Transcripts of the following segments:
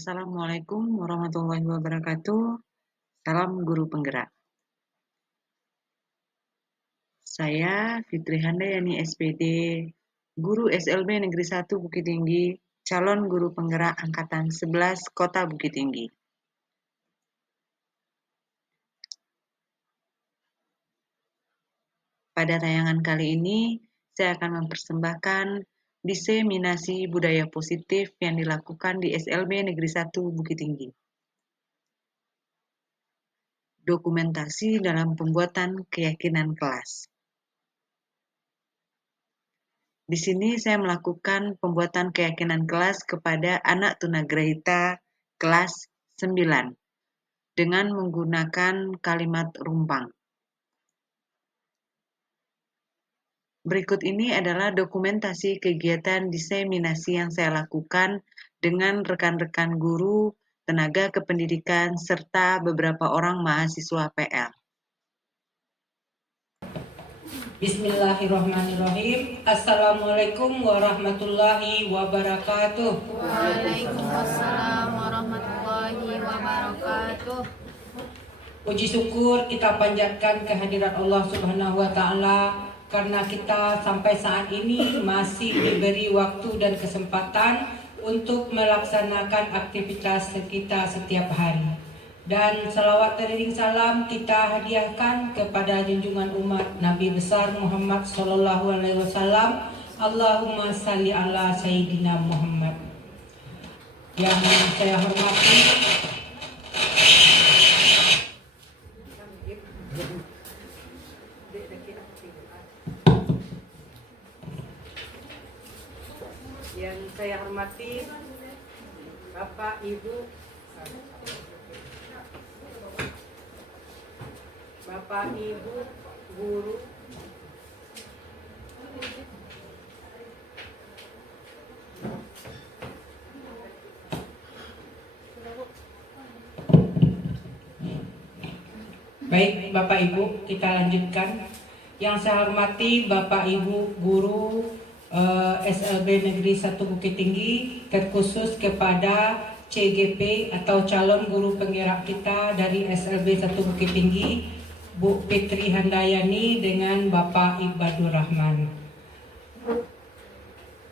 Assalamualaikum warahmatullahi wabarakatuh. Salam guru penggerak. Saya Fitri Handayani SPD, guru SLB Negeri 1 Bukit Tinggi, calon guru penggerak angkatan 11 Kota Bukit Tinggi. Pada tayangan kali ini, saya akan mempersembahkan diseminasi budaya positif yang dilakukan di SLB Negeri 1 Bukit Tinggi. Dokumentasi dalam pembuatan keyakinan kelas. Di sini saya melakukan pembuatan keyakinan kelas kepada anak tunagrahita kelas 9 dengan menggunakan kalimat rumpang. Berikut ini adalah dokumentasi kegiatan diseminasi yang saya lakukan dengan rekan-rekan guru, tenaga kependidikan, serta beberapa orang mahasiswa PL. Bismillahirrahmanirrahim. Assalamualaikum warahmatullahi wabarakatuh. Waalaikumsalam warahmatullahi wabarakatuh. Puji syukur kita panjatkan kehadirat Allah Subhanahu wa Ta'ala karena kita sampai saat ini masih diberi waktu dan kesempatan untuk melaksanakan aktivitas kita setiap hari. Dan salawat teriring salam kita hadiahkan kepada junjungan umat Nabi besar Muhammad Sallallahu Alaihi Wasallam. Allahumma salli ala Sayyidina Muhammad. Yang saya hormati Bapak, Ibu, guru, baik Bapak Ibu, kita lanjutkan. Yang saya hormati Bapak Ibu guru SLB Negeri 1 Bukit Tinggi, terkhusus kepada CGP atau calon guru penggerak kita dari SLB 1 Bukit Tinggi, Bu Fitri Handayani dengan Bapak Ibadur Rahman.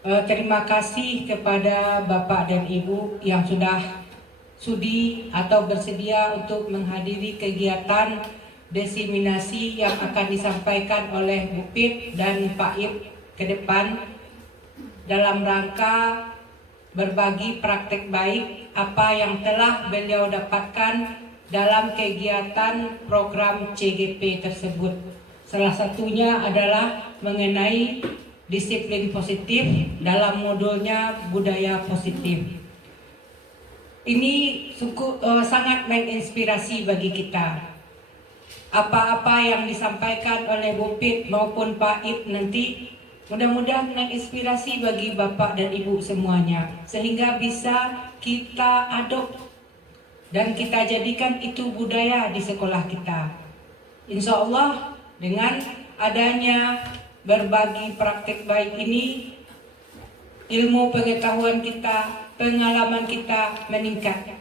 Terima kasih kepada Bapak dan Ibu yang sudah sudi atau bersedia untuk menghadiri kegiatan diseminasi yang akan disampaikan oleh Bu Fit dan Pak Ib ke depan dalam rangka berbagi praktek baik apa yang telah beliau dapatkan dalam kegiatan program CGP tersebut. Salah satunya adalah mengenai disiplin positif dalam modulnya budaya positif. Ini sangat menginspirasi bagi kita. Apa-apa yang disampaikan oleh Bu Fit maupun Pak Ib nanti mudah-mudahan menginspirasi bagi Bapak dan Ibu semuanya, sehingga bisa kita adop dan kita jadikan itu budaya di sekolah kita. Insya Allah dengan adanya berbagi praktik baik ini, ilmu pengetahuan kita, pengalaman kita meningkat.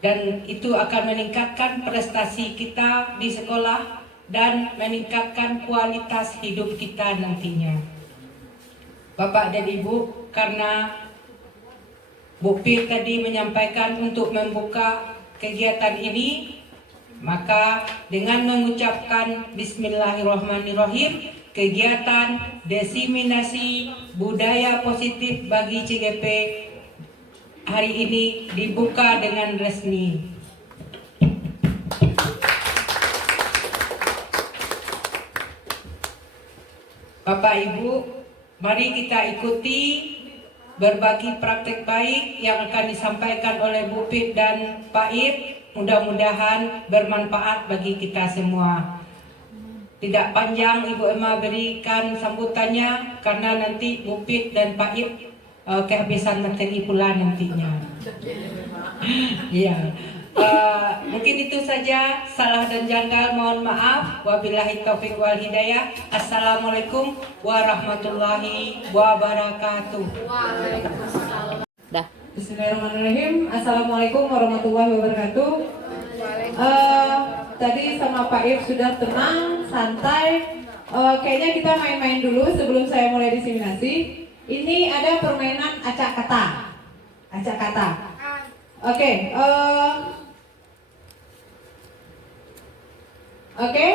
Dan itu akan meningkatkan prestasi kita di sekolah dan meningkatkan kualitas hidup kita nantinya. Bapak dan Ibu, karena Bu Fit tadi menyampaikan untuk membuka kegiatan ini, maka dengan mengucapkan Bismillahirrahmanirrahim, kegiatan diseminasi budaya positif bagi CGP hari ini dibuka dengan resmi. Bapak Ibu, mari kita ikuti berbagi praktek baik yang akan disampaikan oleh Bu Fit dan Pak Ib. Mudah-mudahan bermanfaat bagi kita semua. Tidak panjang Ibu Emma berikan sambutannya karena nanti Bu Fit dan Pak Ib kehabisan materi pula nantinya. Iya. Mungkin itu saja, salah dan janggal mohon maaf. Wabillahi taufiq wal hidayah. Assalamualaikum warahmatullahi wabarakatuh. Waalaikumsalam. Dah. Bismillahirrahmanirrahim. Assalamualaikum warahmatullahi wabarakatuh. Tadi sama Pak If sudah tenang, santai. Kayaknya kita main-main dulu sebelum saya mulai diseminasi. Ini ada permainan acak kata. Acak kata. Oke. Oke.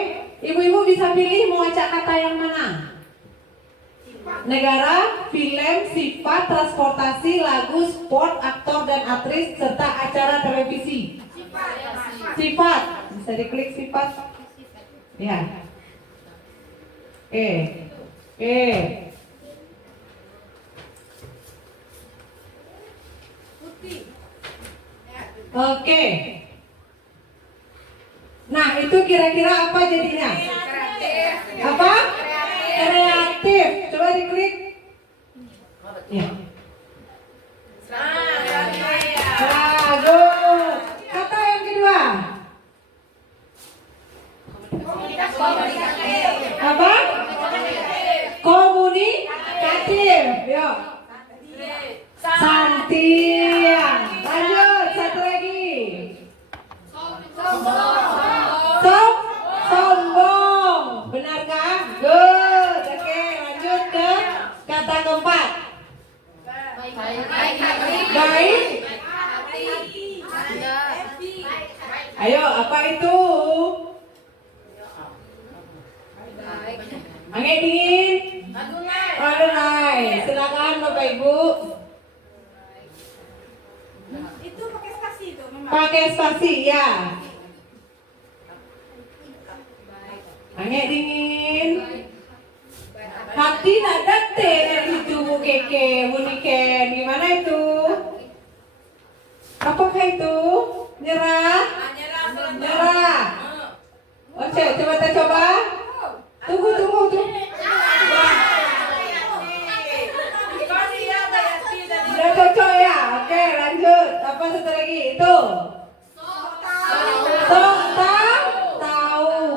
Ibu-ibu bisa pilih mau acak kata yang mana? Negara, film, sifat, transportasi, lagu, sport, aktor dan aktris, serta acara televisi. Sifat. Bisa diklik sifat. Ya. Oke. Oke. Nah, itu kira-kira apa jadinya? Apa? Kreatif. Coba diklik. Ya. Bagus. Kata yang kedua. Apa? Komunikatif. Yuk. Santiang. Lanjut, satu lagi. Sombong. Benarkah? Good. Oke, lanjut ke kata keempat. Baik. Ayo, apa itu? Angin dingin. Adonai. Silakan Bapak Ibu. Itu pakai spasi itu memang. Pakai spasi ya. Angin dingin. Hati ada teh dari situ Bu Keke, Bu Niken. Gimana itu? Apakah itu? Nyerah? Nyerah. Oke, coba kita coba. Tunggu. Udah cocok ya? Oke, lanjut. Apa satu lagi? Itu. Sok tahu.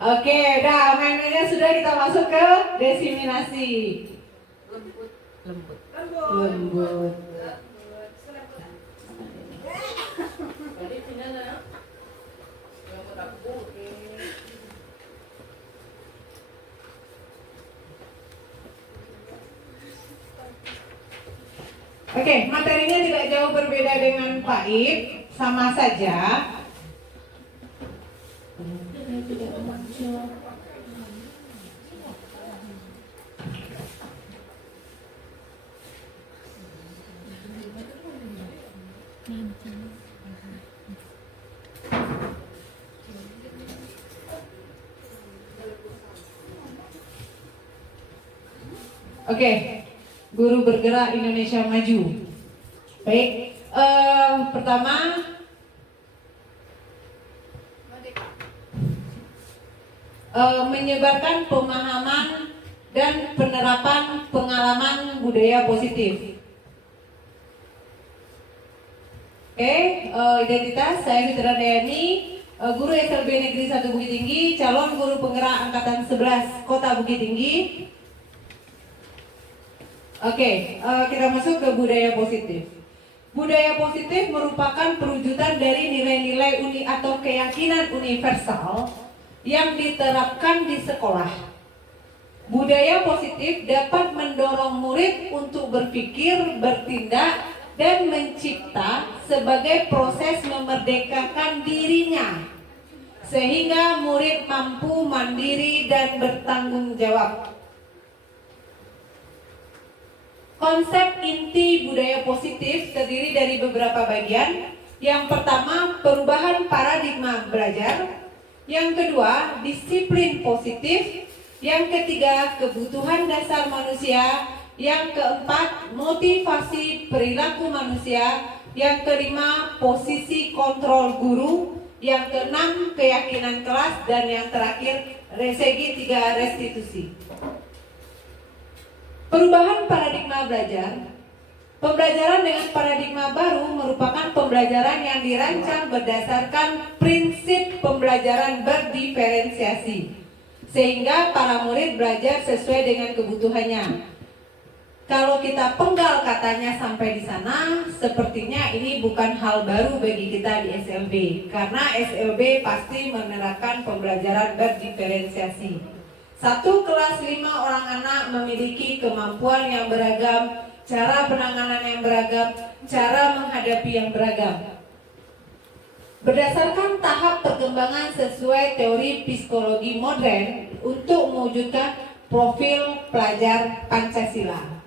Oke, udah mainannya sudah, kita masuk ke desiminasi. Lembut. Oke, materinya tidak jauh berbeda dengan Pak Ip, sama saja. Oke, Guru Bergerak Indonesia Maju. Baik, pertama menyebarkan pemahaman dan penerapan pengalaman budaya positif. Oke, identitas, saya Fitra Dayani, guru SLB Negeri 1 Bukit Tinggi, calon guru penggerak angkatan 11 Kota Bukit Tinggi. Oke, kita masuk ke budaya positif. Budaya positif merupakan perwujudan dari nilai-nilai atau keyakinan universal yang diterapkan di sekolah. Budaya positif dapat mendorong murid untuk berpikir, bertindak, dan mencipta sebagai proses memerdekakan dirinya, sehingga murid mampu mandiri dan bertanggung jawab. Konsep inti budaya positif terdiri dari beberapa bagian. Yang pertama, perubahan paradigma belajar. Yang kedua, disiplin positif. Yang ketiga, kebutuhan dasar manusia. Yang keempat, motivasi perilaku manusia. Yang kelima, posisi kontrol guru. Yang keenam, keyakinan kelas. Dan yang terakhir, segitiga restitusi. Perubahan paradigma belajar. Pembelajaran dengan paradigma baru merupakan pembelajaran yang dirancang berdasarkan prinsip pembelajaran berdiferensiasi, sehingga para murid belajar sesuai dengan kebutuhannya. Kalau kita penggal katanya sampai di sana, sepertinya ini bukan hal baru bagi kita di SLB. Karena SLB pasti menerapkan pembelajaran berdiferensiasi. Satu kelas 5 orang anak memiliki kemampuan yang beragam, cara penanganan yang beragam, cara menghadapi yang beragam. Berdasarkan tahap perkembangan sesuai teori psikologi modern untuk mewujudkan profil pelajar Pancasila.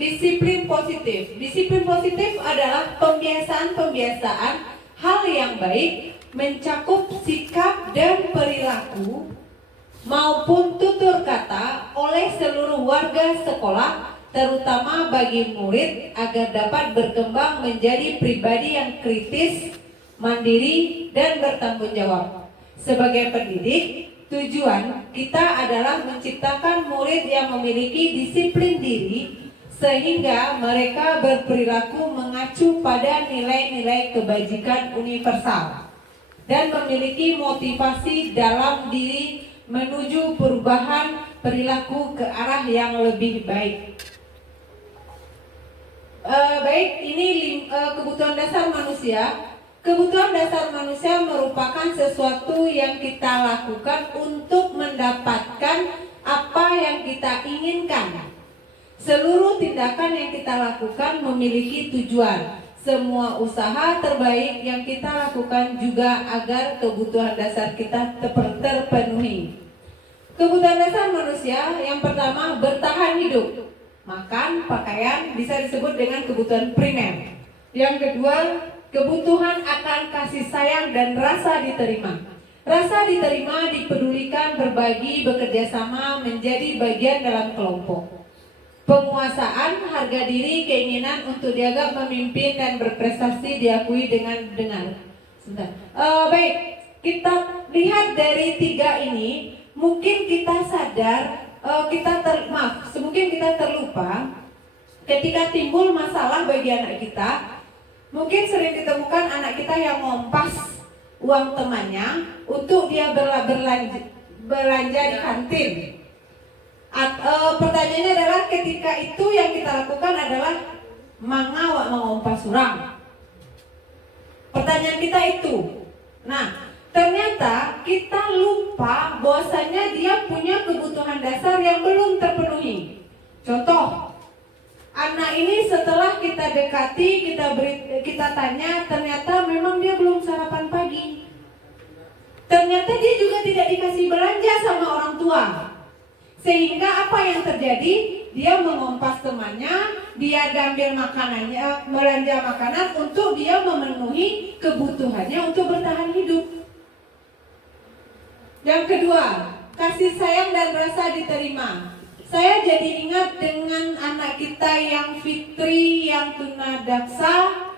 Disiplin positif. Disiplin positif adalah pembiasaan-pembiasaan hal yang baik mencakup sikap dan perilaku maupun tutur kata oleh seluruh warga sekolah, terutama bagi murid agar dapat berkembang menjadi pribadi yang kritis, mandiri, dan bertanggung jawab. Sebagai pendidik, tujuan kita adalah menciptakan murid yang memiliki disiplin diri sehingga mereka berperilaku mengacu pada nilai-nilai kebajikan universal dan memiliki motivasi dalam diri menuju perubahan perilaku ke arah yang lebih baik. Ini kebutuhan dasar manusia. Kebutuhan dasar manusia merupakan sesuatu yang kita lakukan untuk mendapatkan apa yang kita inginkan. Seluruh tindakan yang kita lakukan memiliki tujuan. Semua usaha terbaik yang kita lakukan juga agar kebutuhan dasar kita terpenuhi. Kebutuhan dasar manusia yang pertama, bertahan hidup. Makan, pakaian bisa disebut dengan kebutuhan primer. Yang kedua, kebutuhan akan kasih sayang dan rasa diterima. Rasa diterima, dipedulikan, berbagi, bekerja sama, menjadi bagian dalam kelompok. Penguasaan, harga diri, keinginan untuk dianggap memimpin dan berprestasi diakui dengan benar. Baik, kita lihat dari 3 ini, mungkin kita sadar, mungkin kita terlupa ketika timbul masalah bagi anak kita. Mungkin sering ditemukan anak kita yang ngompas uang temannya untuk dia belanja di kantin. Pertanyaannya adalah ketika itu yang kita lakukan adalah mangawak mengompas surang. Pertanyaan kita itu. Nah, ternyata kita lupa bahwasanya dia punya kebutuhan dasar yang belum terpenuhi. Contoh, anak ini setelah kita dekati, kita tanya, ternyata memang dia belum sarapan pagi. Ternyata dia juga tidak dikasih belanja sama orang tua. Sehingga apa yang terjadi? Dia mengompas temannya, dia ambil makanannya, belanja makanan untuk dia memenuhi kebutuhannya untuk bertahan hidup. Yang kedua, kasih sayang dan rasa diterima. Saya jadi ingat dengan anak kita yang Fitri, yang tunadaksa.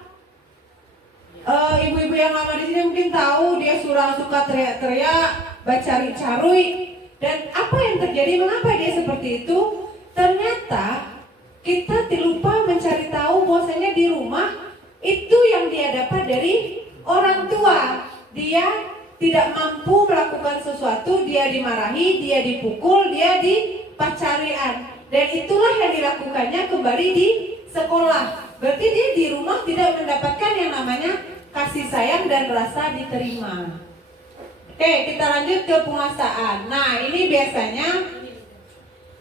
Ibu-ibu yang lama di sini mungkin tahu dia suka teriak-teriak, bacari-carui. Dan apa yang terjadi? Mengapa dia seperti itu? Ternyata kita lupa mencari tahu bahwasanya di rumah itu yang dia dapat dari orang tua. Dia tidak mampu melakukan sesuatu, dia dimarahi, dia dipukul, dia dipacarian. Dan itulah yang dilakukannya kembali di sekolah. Berarti dia di rumah tidak mendapatkan yang namanya kasih sayang dan rasa diterima. Oke, kita lanjut ke penguasaan. Nah, ini biasanya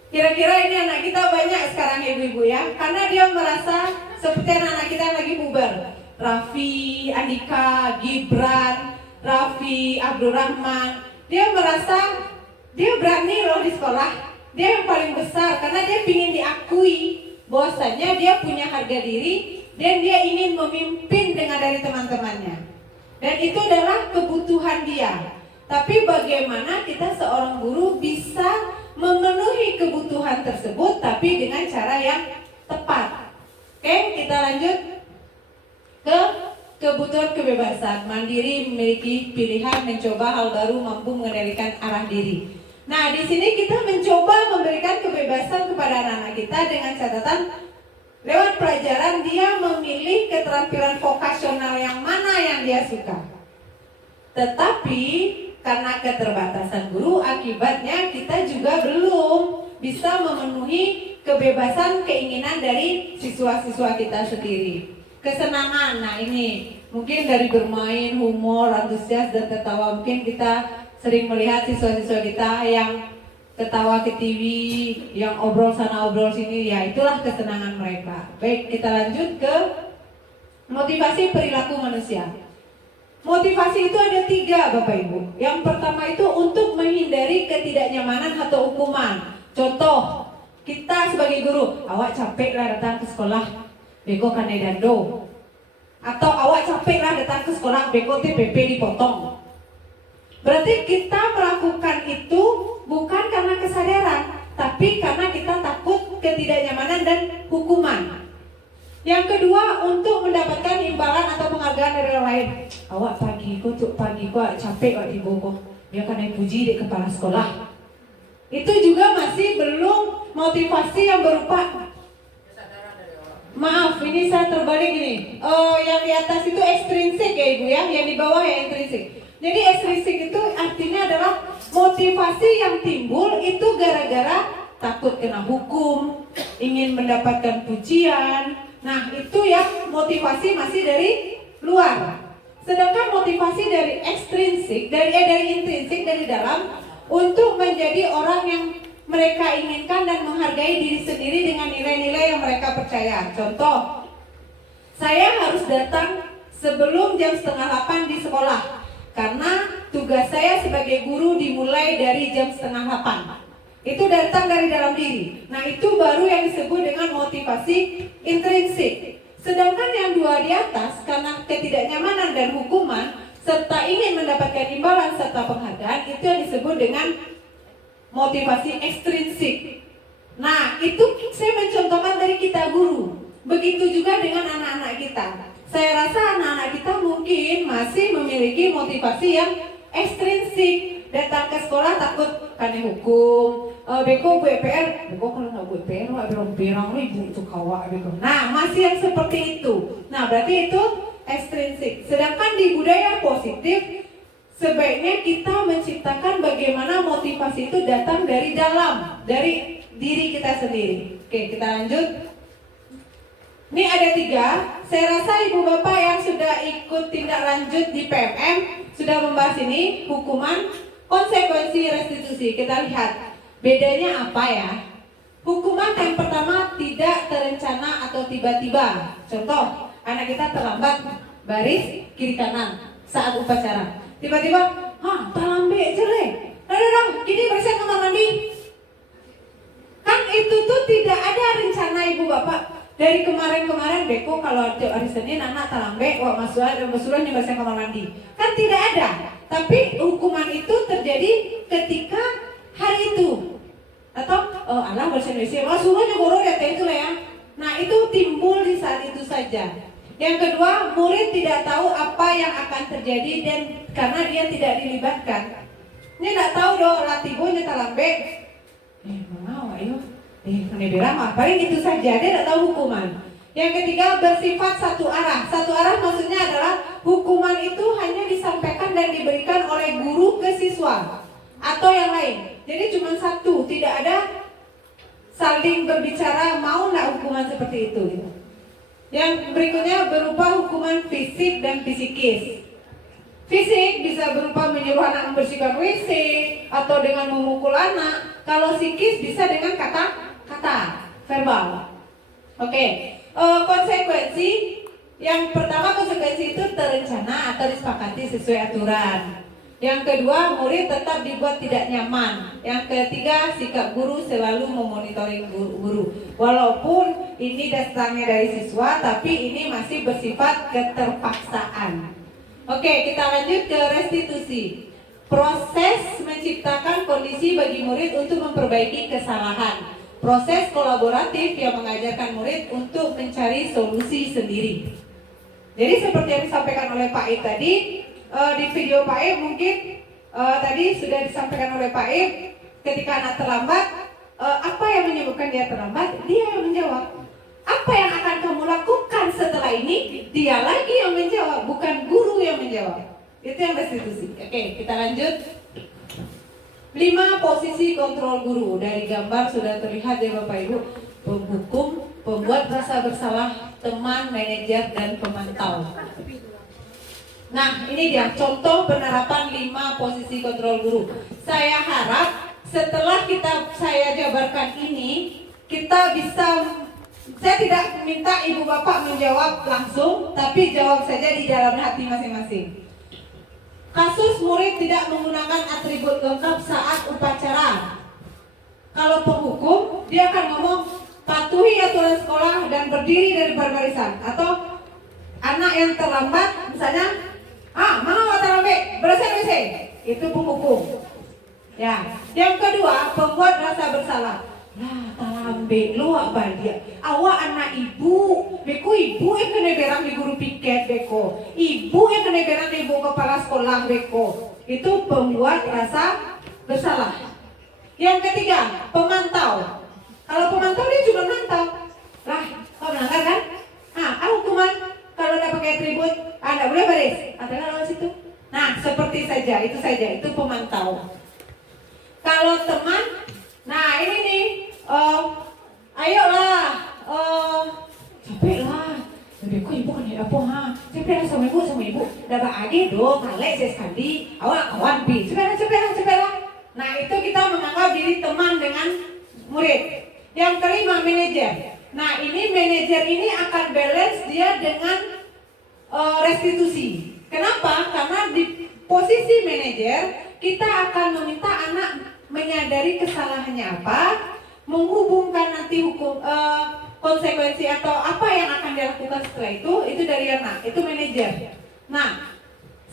kira-kira ini anak kita banyak sekarang ibu-ibu ya, karena dia merasa seperti anak kita yang lagi puber. Raffi, Andika, Gibran, Raffi, Abdurrahman, dia merasa dia berani loh di sekolah. Dia yang paling besar karena dia ingin diakui bahwasanya dia punya harga diri dan dia ingin memimpin dengan dari teman-temannya. Dan itu adalah kebutuhan dia. Tapi bagaimana kita seorang guru bisa memenuhi kebutuhan tersebut tapi dengan cara yang tepat. Oke, kita lanjut ke kebutuhan kebebasan. Mandiri, memiliki pilihan, mencoba hal baru, mampu mengendalikan arah diri. Nah, di sini kita mencoba memberikan kebebasan kepada anak-anak kita dengan catatan lewat pelajaran dia memilih keterampilan vokasional yang mana yang dia suka. Tetapi karena keterbatasan guru, akibatnya kita juga belum bisa memenuhi kebebasan keinginan dari siswa-siswa kita sendiri. Kesenangan, nah ini mungkin dari bermain, humor, antusias dan tertawa. Mungkin kita sering melihat siswa-siswa kita yang ketawa ke TV, yang obrol sana obrol sini, ya itulah kesenangan mereka. Baik, kita lanjut ke motivasi perilaku manusia. Motivasi itu ada 3 Bapak Ibu. Yang pertama itu untuk menghindari ketidaknyamanan atau hukuman. Contoh, kita sebagai guru, awak capek lah datang ke sekolah, beko kane dando. Atau awak capek lah datang ke sekolah, beko TPP dipotong. Berarti kita melakukan itu bukan karena kesadaran, tapi karena kita takut ketidaknyamanan dan hukuman. Yang kedua, untuk mendapatkan imbalan atau penghargaan dari orang lain. Awak pagi kok capek wak ibu kok. Dia kan puji di kepala sekolah. Itu juga masih belum motivasi yang berupa. Maaf, ini saya terbalik ini. Yang di atas itu ekstrinsik ya ibu ya, yang di bawah ya intrinsik. Jadi ekstrinsik itu artinya adalah motivasi yang timbul itu gara-gara takut kena hukum, ingin mendapatkan pujian. Nah itu ya motivasi masih dari luar. Sedangkan motivasi dari ekstrinsik, dari intrinsik, dari dalam, untuk menjadi orang yang mereka inginkan dan menghargai diri sendiri dengan nilai-nilai yang mereka percaya. Contoh, saya harus datang sebelum jam 7:30 di sekolah karena tugas saya sebagai guru dimulai dari jam 7:30. Itu datang dari dalam diri. Nah itu baru yang disebut dengan motivasi intrinsik. Sedangkan yang 2 di atas, karena ketidaknyamanan dan hukuman serta ingin mendapatkan imbalan serta penghargaan, itu yang disebut dengan motivasi ekstrinsik. Nah itu saya mencontohkan dari kita guru. Begitu juga dengan anak-anak kita. Saya rasa anak-anak kita mungkin masih memiliki motivasi yang ekstrinsik. Datang ke sekolah takut karena hukum, beko BPR, beko kalau nggak BPR, nggak berang ibu itu kawak beko. Nah masih yang seperti itu. Nah berarti itu ekstrinsik. Sedangkan di budaya positif, sebaiknya kita menciptakan bagaimana motivasi itu datang dari dalam, dari diri kita sendiri. Oke, kita lanjut. Ini ada 3. Saya rasa ibu bapak yang sudah ikut tindak lanjut di PMM sudah membahas ini, hukuman, konsekuensi, restitusi. Kita lihat bedanya apa ya. Hukuman yang pertama tidak terencana atau tiba-tiba. Contoh, anak kita terlambat baris kiri kanan saat upacara. Tiba-tiba, terlambat jelek. Dong, gini bersihin kamar mandi. Kan itu tuh tidak ada rencana ibu bapak. Dari kemarin-kemarin beko kalau hari Senin anak terlambat, wah masulah nyembersihkan kamar mandi. Kan tidak ada. Tapi hukuman itu terjadi ketika hari itu. Atau Allah bersih-bersih, suruh nyogoro ya itu lah ya. Nah itu timbul di saat itu saja. Yang kedua, murid tidak tahu apa yang akan terjadi dan karena dia tidak dilibatkan. Ini tidak tahu dong, latibo nyata lambe. Mau ayo. Ini bilang paling itu saja, dia tidak tahu hukuman. Yang ketiga, bersifat satu arah. Satu arah maksudnya adalah hukuman itu hanya disampaikan dan diberikan oleh guru ke siswa atau yang lain. Jadi cuma satu, tidak ada saling berbicara mau nggak hukuman seperti itu. Yang berikutnya berupa hukuman fisik dan psikis. Fisik bisa berupa menyuruh anak membersihkan WC atau dengan memukul anak. Kalau psikis bisa dengan kata verbal. Oke. Konsekuensi yang pertama, konsekuensi itu terencana atau disepakati sesuai aturan. Yang kedua, murid tetap dibuat tidak nyaman. Yang ketiga, sikap guru selalu memonitoring guru. Walaupun ini datangnya dari siswa, tapi ini masih bersifat keterpaksaan. Oke, kita lanjut ke restitusi. Proses menciptakan kondisi bagi murid untuk memperbaiki kesalahan. Proses kolaboratif yang mengajarkan murid untuk mencari solusi sendiri. Jadi seperti yang disampaikan oleh Pak Ib tadi, di video Pak Ib mungkin tadi sudah disampaikan oleh Pak Ib, ketika anak terlambat, apa yang menyebabkan dia terlambat? Dia yang menjawab. Apa yang akan kamu lakukan setelah ini? Dia lagi yang menjawab, bukan guru yang menjawab. Itu yang restitusi. Oke, kita lanjut. 5 posisi kontrol guru. Dari gambar sudah terlihat ya Bapak Ibu, penghukum, pembuat rasa bersalah, teman, manajer, dan pemantau. Nah, ini dia contoh penerapan 5 posisi kontrol guru. Saya harap setelah saya jabarkan ini, kita bisa, saya tidak minta Ibu Bapak menjawab langsung, tapi jawab saja di dalam hati masing-masing. Kasus murid tidak menggunakan atribut lengkap saat upacara. Kalau penghukum, dia akan ngomong patuhi aturan sekolah dan berdiri dari barisan. Atau anak yang terlambat, misalnya, mana watar lambe, berasa WC, itu penghukum. Ya, yang kedua, pembuat rasa bersalah. Lah, talambe lu apa dia? Awak anak ibu, beko ibu yang kena berang di guru piket beko. Ibu yang kena berang di ibu kepala sekolah beko. Itu pembuat rasa bersalah. Yang ketiga, pemantau. Kalau pemantau dia cuma mantau. Lah, kau melanggar kan? Hukuman kalau udah pakai atribut, nggak boleh baris. Ada lewat situ. Nah, seperti saja, itu pemantau. Kalau teman, nah ini nih, ayolah, capek lah. Lebih kok ibu kan apa Capek lah sama ibu. Dapat ade dong, kalek saya sekali. Awak kawan bi, capek lah. Nah itu kita menganggap diri teman dengan murid. Yang kelima, manajer. Nah ini manajer ini akan balance dia dengan restitusi. Kenapa? Karena di posisi manajer kita akan meminta anak menyadari kesalahannya apa, menghubungkan nanti hukum konsekuensi atau apa yang akan dilakukan setelah itu dari anak, itu manajer. Nah,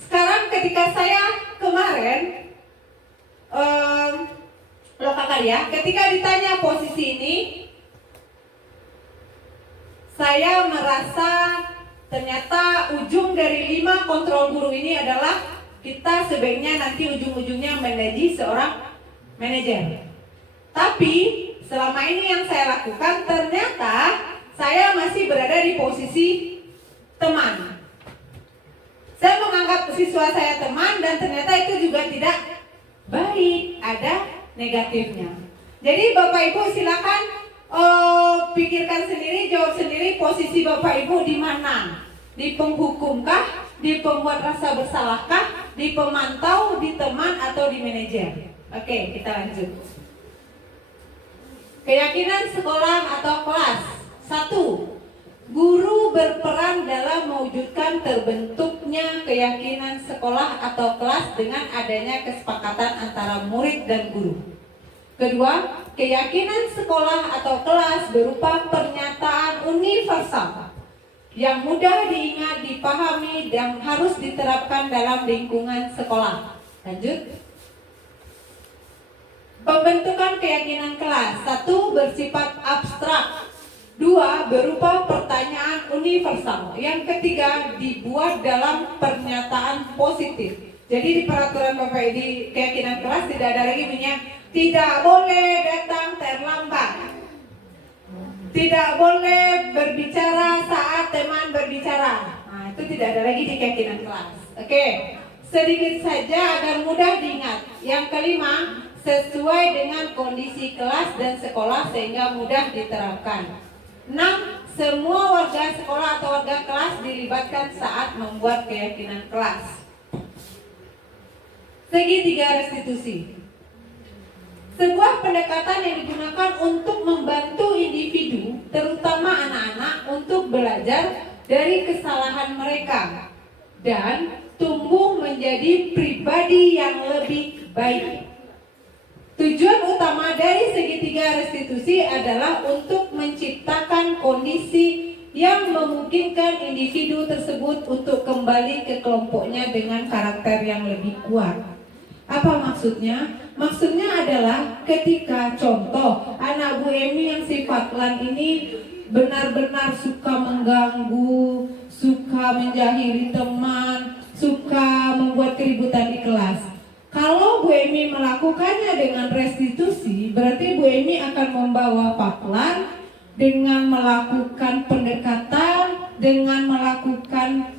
sekarang ketika saya kemarin lokakarya, ketika ditanya posisi ini, saya merasa ternyata ujung dari 5 kontrol guru ini adalah kita sebaiknya nanti ujung-ujungnya menjadi seorang manajer. Tapi selama ini yang saya lakukan ternyata saya masih berada di posisi teman. Saya menganggap siswa saya teman dan ternyata itu juga tidak baik, ada negatifnya. Jadi Bapak Ibu silakan pikirkan sendiri, jawab sendiri posisi Bapak Ibu di mana? Di penghukumkah? Di pembuat rasa bersalahkah? Di pemantau, di teman, atau di manajer? Oke, kita lanjut. Keyakinan sekolah atau kelas. 1. Guru berperan dalam mewujudkan terbentuknya keyakinan sekolah atau kelas dengan adanya kesepakatan antara murid dan guru. Kedua, keyakinan sekolah atau kelas berupa pernyataan universal yang mudah diingat, dipahami, dan harus diterapkan dalam lingkungan sekolah. Lanjut. Pembentukan keyakinan kelas. 1. Bersifat abstrak. 2. Berupa pertanyaan universal. Yang ketiga, dibuat dalam pernyataan positif. Jadi di peraturan Bapak di keyakinan kelas tidak ada lagi bunyinya tidak boleh datang terlambat. Tidak boleh berbicara saat teman berbicara. Nah, itu tidak ada lagi di keyakinan kelas. Oke. Sedikit saja agar mudah diingat. Yang kelima, sesuai dengan kondisi kelas dan sekolah sehingga mudah diterapkan. 6. Semua warga sekolah atau warga kelas dilibatkan saat membuat keyakinan kelas. Segitiga restitusi. Sebuah pendekatan yang digunakan untuk membantu individu, terutama anak-anak, untuk belajar dari kesalahan mereka dan tumbuh menjadi pribadi yang lebih baik. Tujuan utama dari segitiga restitusi adalah untuk menciptakan kondisi yang memungkinkan individu tersebut untuk kembali ke kelompoknya dengan karakter yang lebih kuat. Apa maksudnya? Maksudnya adalah ketika contoh anak Bu Emi yang sifat lan ini benar-benar suka mengganggu, suka menjahili teman, suka membuat keributan di kelas. Kalau Bu Emi melakukannya dengan restitusi, berarti Bu Emi akan membawa Paklan dengan melakukan pendekatan, dengan melakukan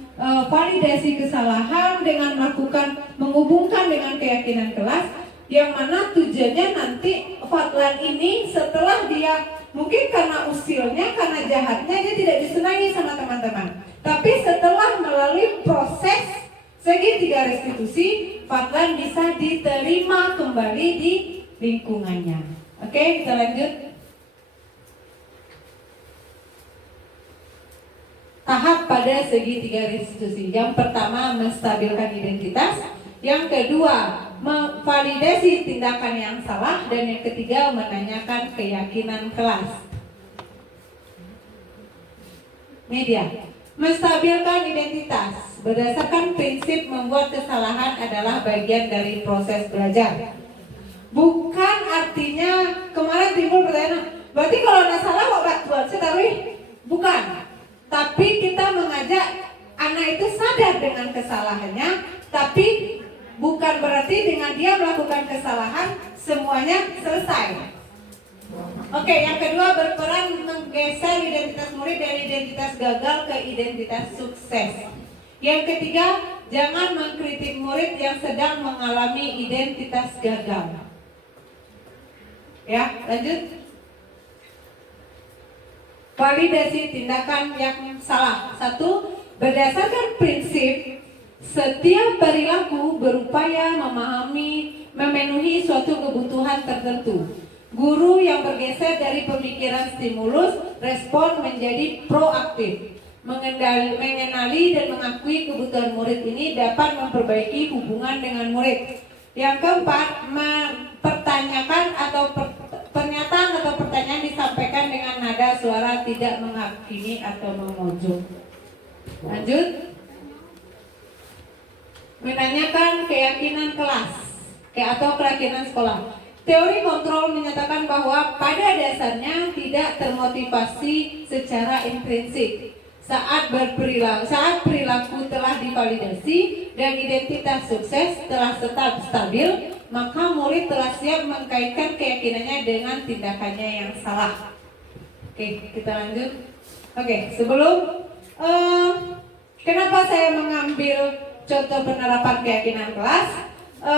validasi kesalahan, dengan melakukan menghubungkan dengan keyakinan kelas. yang mana tujuannya nanti Fadlan ini setelah dia mungkin karena usilnya, karena jahatnya dia tidak disenangi sama teman-teman. Tapi setelah melalui proses segitiga restitusi, Fadlan bisa diterima kembali di lingkungannya. Oke, kita lanjut. Tahap pada segitiga restitusi. Yang pertama, menstabilkan identitas. Yang kedua, memvalidasi tindakan yang salah. Dan yang ketiga, menanyakan keyakinan kelas. Media. Menstabilkan identitas. Berdasarkan prinsip membuat kesalahan adalah bagian dari proses belajar. Bukan artinya kemarin timbul pertanyaan, berarti kalau ada salah kok batuan setaruh? Bukan. Tapi kita mengajak anak itu sadar dengan kesalahannya, tapi bukan berarti dengan dia melakukan kesalahan semuanya selesai. Oke, yang kedua, berperan menggeser identitas murid dari identitas gagal ke identitas sukses. Yang ketiga, jangan mengkritik murid yang sedang mengalami identitas gagal. Ya, lanjut. Validasi tindakan yang salah. 1. Berdasarkan prinsip setiap perilaku berupaya memenuhi suatu kebutuhan tertentu. Guru yang bergeser dari pemikiran stimulus respon menjadi proaktif. Mengenali dan mengakui kebutuhan murid ini dapat memperbaiki hubungan dengan murid. Yang keempat, mempertanyakan atau pernyataan atau pertanyaan disampaikan dengan nada suara tidak menghakimi atau memojok. Lanjut. Menanyakan keyakinan kelas atau keyakinan sekolah. Teori kontrol menyatakan bahwa pada dasarnya tidak termotivasi secara intrinsik. Saat perilaku telah divalidasi dan identitas sukses telah tetap stabil, maka murid telah siap mengkaitkan keyakinannya dengan tindakannya yang salah. Oke, kita lanjut. Oke, sebelum kenapa saya mengambil contoh penerapan keyakinan kelas?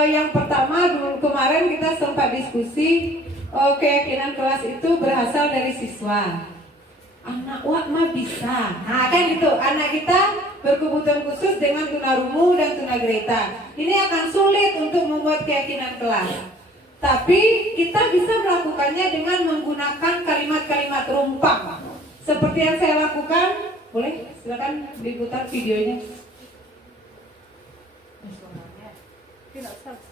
Yang pertama, dulu kemarin kita sempat diskusi keyakinan kelas itu berasal dari siswa. Anak wak mah bisa. Nah kan gitu, anak kita berkebutuhan khusus dengan tunarungu dan tunagreta. Ini akan sulit untuk membuat keyakinan kelas. Tapi kita bisa melakukannya dengan menggunakan kalimat-kalimat rumpang. Seperti yang saya lakukan. Boleh? Silakan diputar videonya. Tidak usah.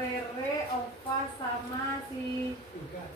Rere, Ova sama si Bukan.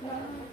Semangat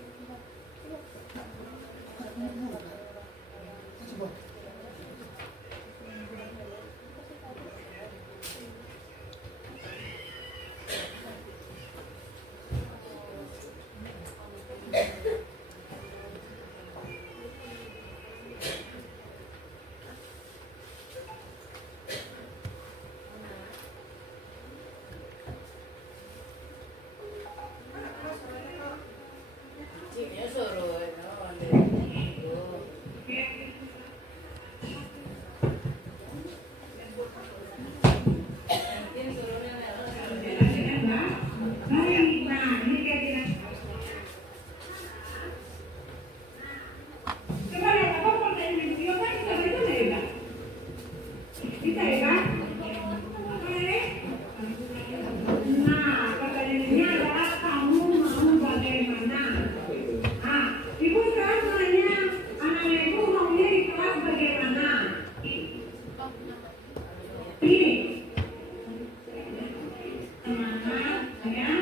ya.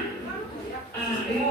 Ayo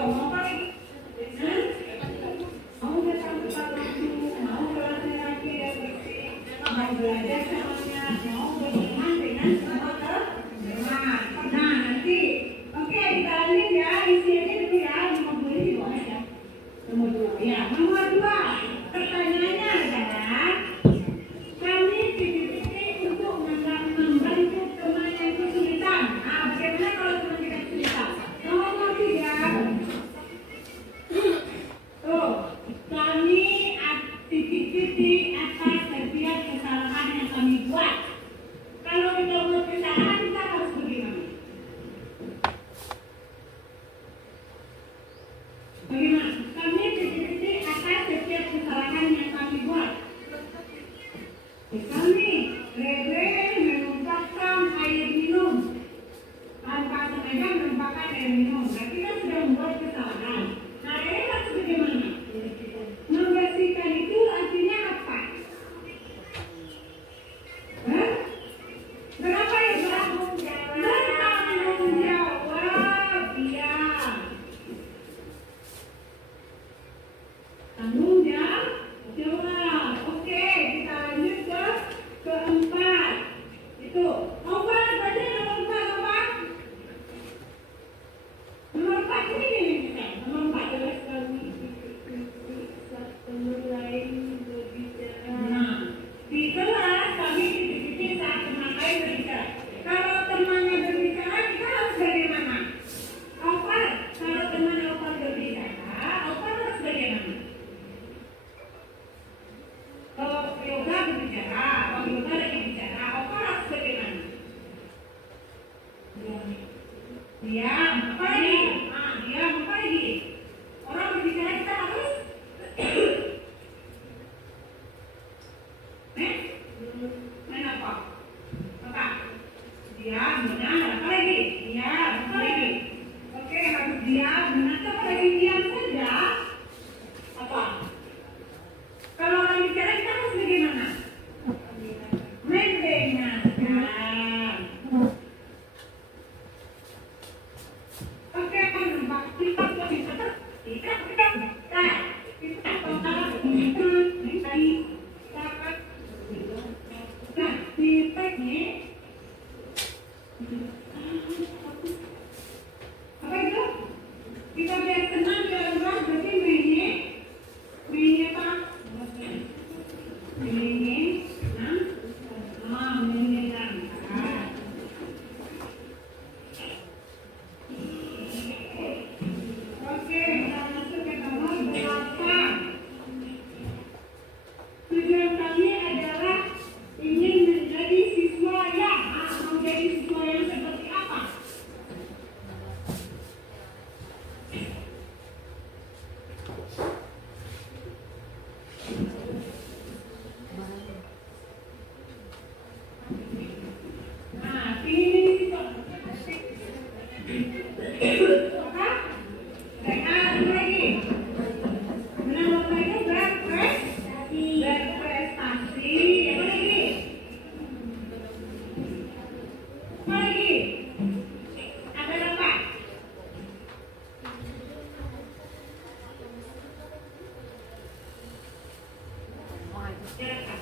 Silakan.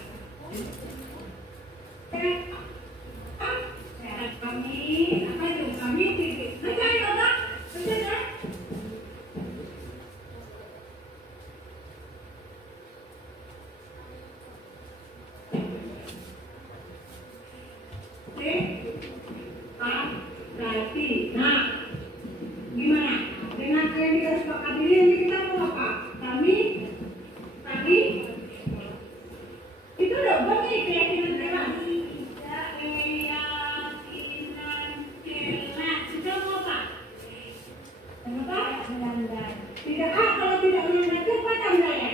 Sehat kami, apa itu kami titik. Mencari orang, mencari. Pak, berarti, nah, gimana? Dengan apa yang kita sepakati ini kita mau apa? Kami, tadi, itu udah nih keyakinan jelas. Tidak keyakinan jelas. Sudah mau apa? Kenapa? Melanggar. Tidak, kalau tidak melanggar itu apa tandanya?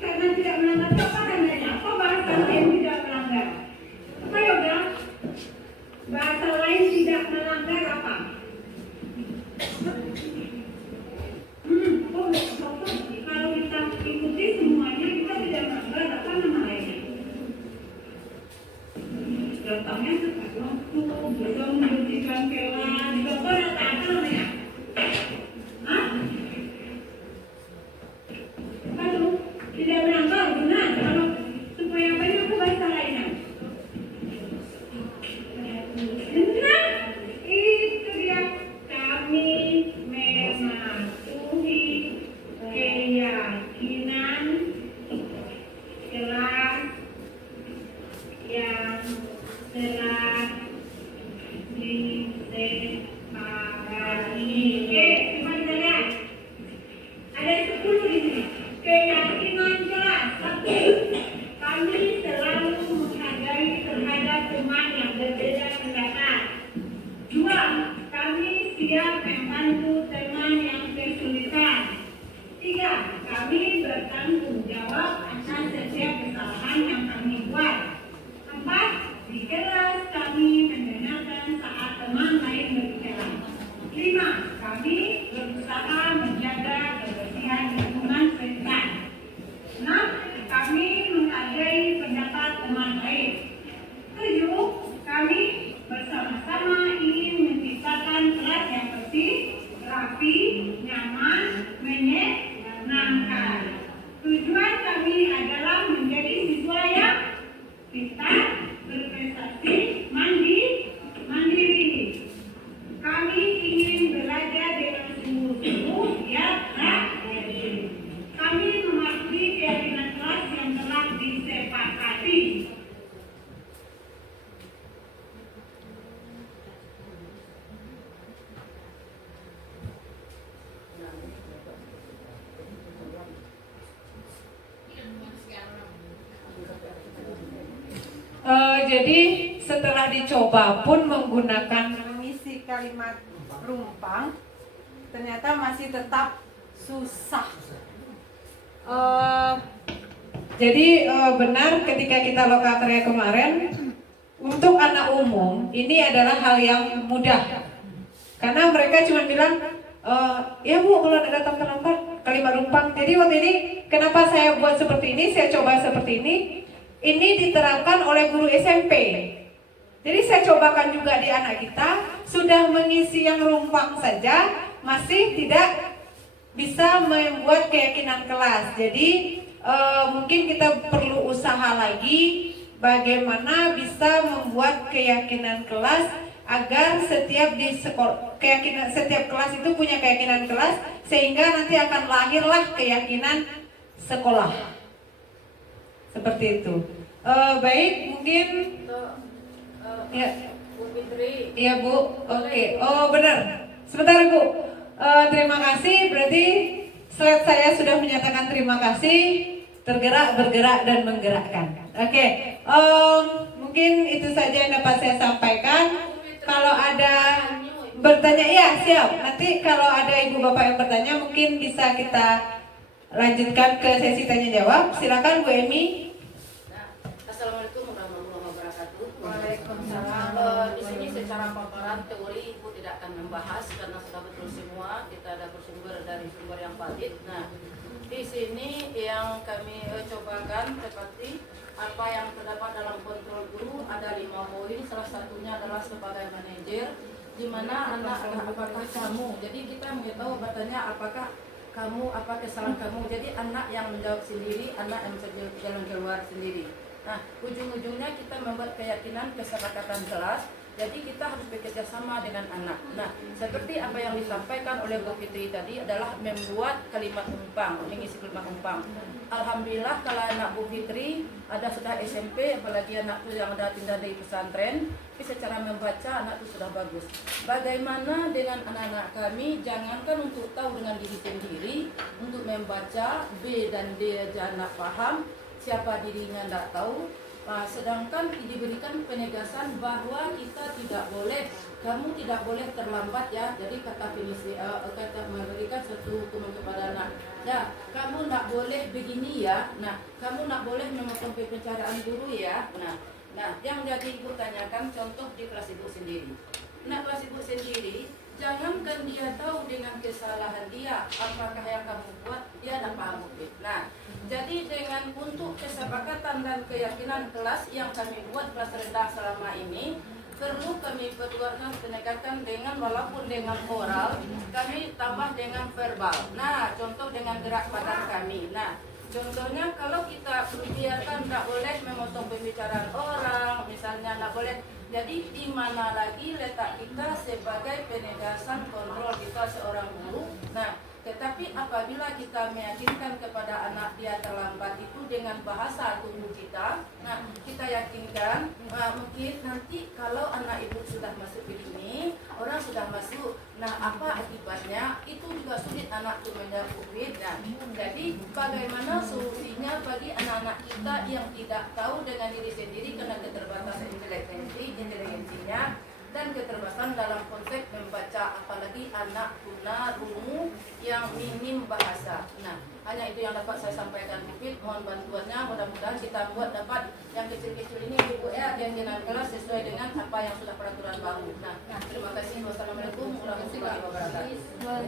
Karena tidak melanggar itu apa tandanya? Apa bahasa lain tidak melanggar? Apa ya bilang? Bahasa lain tidak melanggar apa? Kalau kita ikuti semuanya kita tidak melanggar apa nama lainnya? Contohnya tepat waktu, bisa membersihkan kelas, contoh apa namanya? Hah? Kalau tidak melanggar benar, kalau supaya banyak aku bahasa lainnya. Benar, itu dia kami mematuhi keyakinan kelas yang telah disepakati. Cuma kita lihat ada 10 di sini. Keyakinan kelas. Satu, kami selalu menghargai terhadap teman yang berbeda pendapat. Dua, kami siap membantu teman yang kesulitan. Tiga, kami bertanggung jawab atas setiap kesalahan yang kami buat. Empat, di kelas kami mendengarkan saat teman lain berbicara. Lima, kami berusaha menjaga kebersihan lingkungan sekitar. Enam, kami menghargai pendapat teman lain. Tujuh, kami bersama-sama ingin menciptakan kelas yang bersih, rapi, nyaman, menyenangkan. Tujuan kami adalah menjadi siswa yang pintar, berprestasi, mandiri. Kami ingin belajar dengan sungguh-sungguh, giat, dan rajin. Kami mematuhi keyakinan kelas yang telah disepakati. Jadi setelah dicoba pun menggunakan mengisi kalimat rumpang, ternyata masih tetap susah. Jadi benar ketika kita lokakarya kemarin, untuk anak umum ini adalah hal yang mudah, karena mereka cuma bilang, ya Bu, kalau ada terlambat kalimat rumpang. Jadi waktu ini kenapa saya buat seperti ini, saya coba seperti ini diterapkan oleh guru SMP. Jadi saya cobakan juga di anak kita, sudah mengisi yang rumpang saja masih tidak bisa membuat keyakinan kelas. Jadi mungkin kita perlu usaha lagi bagaimana bisa membuat keyakinan kelas agar setiap setiap kelas itu punya keyakinan kelas, sehingga nanti akan lahirlah keyakinan sekolah. Seperti itu. Baik, mungkin ya, Bu Fitri. iya Bu. Oke. Oh benar. Sebentar Bu. Terima kasih. Berarti slide saya sudah menyatakan terima kasih. Tergerak, bergerak, dan menggerakkan. Oke. Mungkin itu saja yang dapat saya sampaikan. Kalau ada bertanya, ya siap. Nanti kalau ada ibu bapak yang bertanya, mungkin bisa kita lanjutkan ke sesi tanya jawab. Silakan Bu Emi. Assalamualaikum warahmatullahi wabarakatuh. Waalaikumsalam. Di sini secara paparan teori Ibu tidak akan membahas karena sudah betul semua. Kita ada bersumber dari sumber yang valid. Nah, di sini yang kami cobakan seperti apa yang terdapat dalam kontrol guru ada 5 poin. Salah satunya adalah sebagai manajer, di mana anak apakah kamu. Jadi kita mau tahu bertanya apakah kamu apa kesalahan kamu. Jadi anak yang menjawab sendiri, anak yang bisa jalan keluar sendiri. Nah, ujung-ujungnya kita membuat keyakinan kesepakatan kelas. Jadi kita harus bekerja sama dengan anak. Nah, seperti apa yang disampaikan oleh Bu Fitri tadi adalah membuat kalimat umpang, mengisi kalimat umpang. Alhamdulillah kalau anak Bu Fitri ada sudah SMP, apalagi anakku yang ada tinggal di pesantren, tapi secara membaca anak itu sudah bagus. Bagaimana dengan anak-anak kami? Jangankan untuk tahu dengan diri sendiri, untuk membaca B dan D aja anak paham, siapa dirinya tidak tahu. Sedangkan diberikan penegasan bahwa kita tidak boleh, kamu tidak boleh terlambat ya. Jadi kata finisi, kata memberikan satu hukuman kepada anak. Ya, kamu tidak boleh begini ya. Nah, kamu tidak boleh memotong pembicaraan guru ya. Nah, yang jadi ibu tanyakan contoh di kelas ibu sendiri. Nah, kelas ibu sendiri, jangankan dia tahu dengan kesalahan dia, apakah yang kamu buat, dia tidak paham. Nah, jadi dengan untuk kesepakatan dan keyakinan kelas yang kami buat kelas rendah selama ini, perlu kami perluaskan penegakan dengan walaupun dengan oral, kami tambah dengan verbal. Nah, contoh dengan gerak badan kami. Nah, contohnya kalau kita biarkan tidak boleh memotong pembicaraan orang, misalnya tidak boleh. Jadi di mana lagi letak kita sebagai penegasan kontrol kita seorang guru. Nah, tetapi apabila kita meyakinkan kepada anak dia terlambat itu dengan bahasa tubuh kita, nah kita yakinkan mungkin nanti kalau anak ibu sudah masuk ke sini, orang sudah masuk, nah apa akibatnya? Itu juga sulit anak itu menjawab COVID. Nah, jadi bagaimana solusinya bagi anak-anak kita yang tidak tahu dengan diri sendiri karena keterbatasan inteligensinya dan keterbatasan dalam konteks membaca, apalagi anak tunarungu yang minim bahasa. Nah, hanya itu yang dapat saya sampaikan. Mungkin mohon bantuannya, mudah-mudahan kita buat dapat yang kecil-kecil ini ibu ya dengan kelas sesuai dengan apa yang sudah peraturan baru. Nah, terima kasih. Wassalamualaikum warahmatullahi wabarakatuh.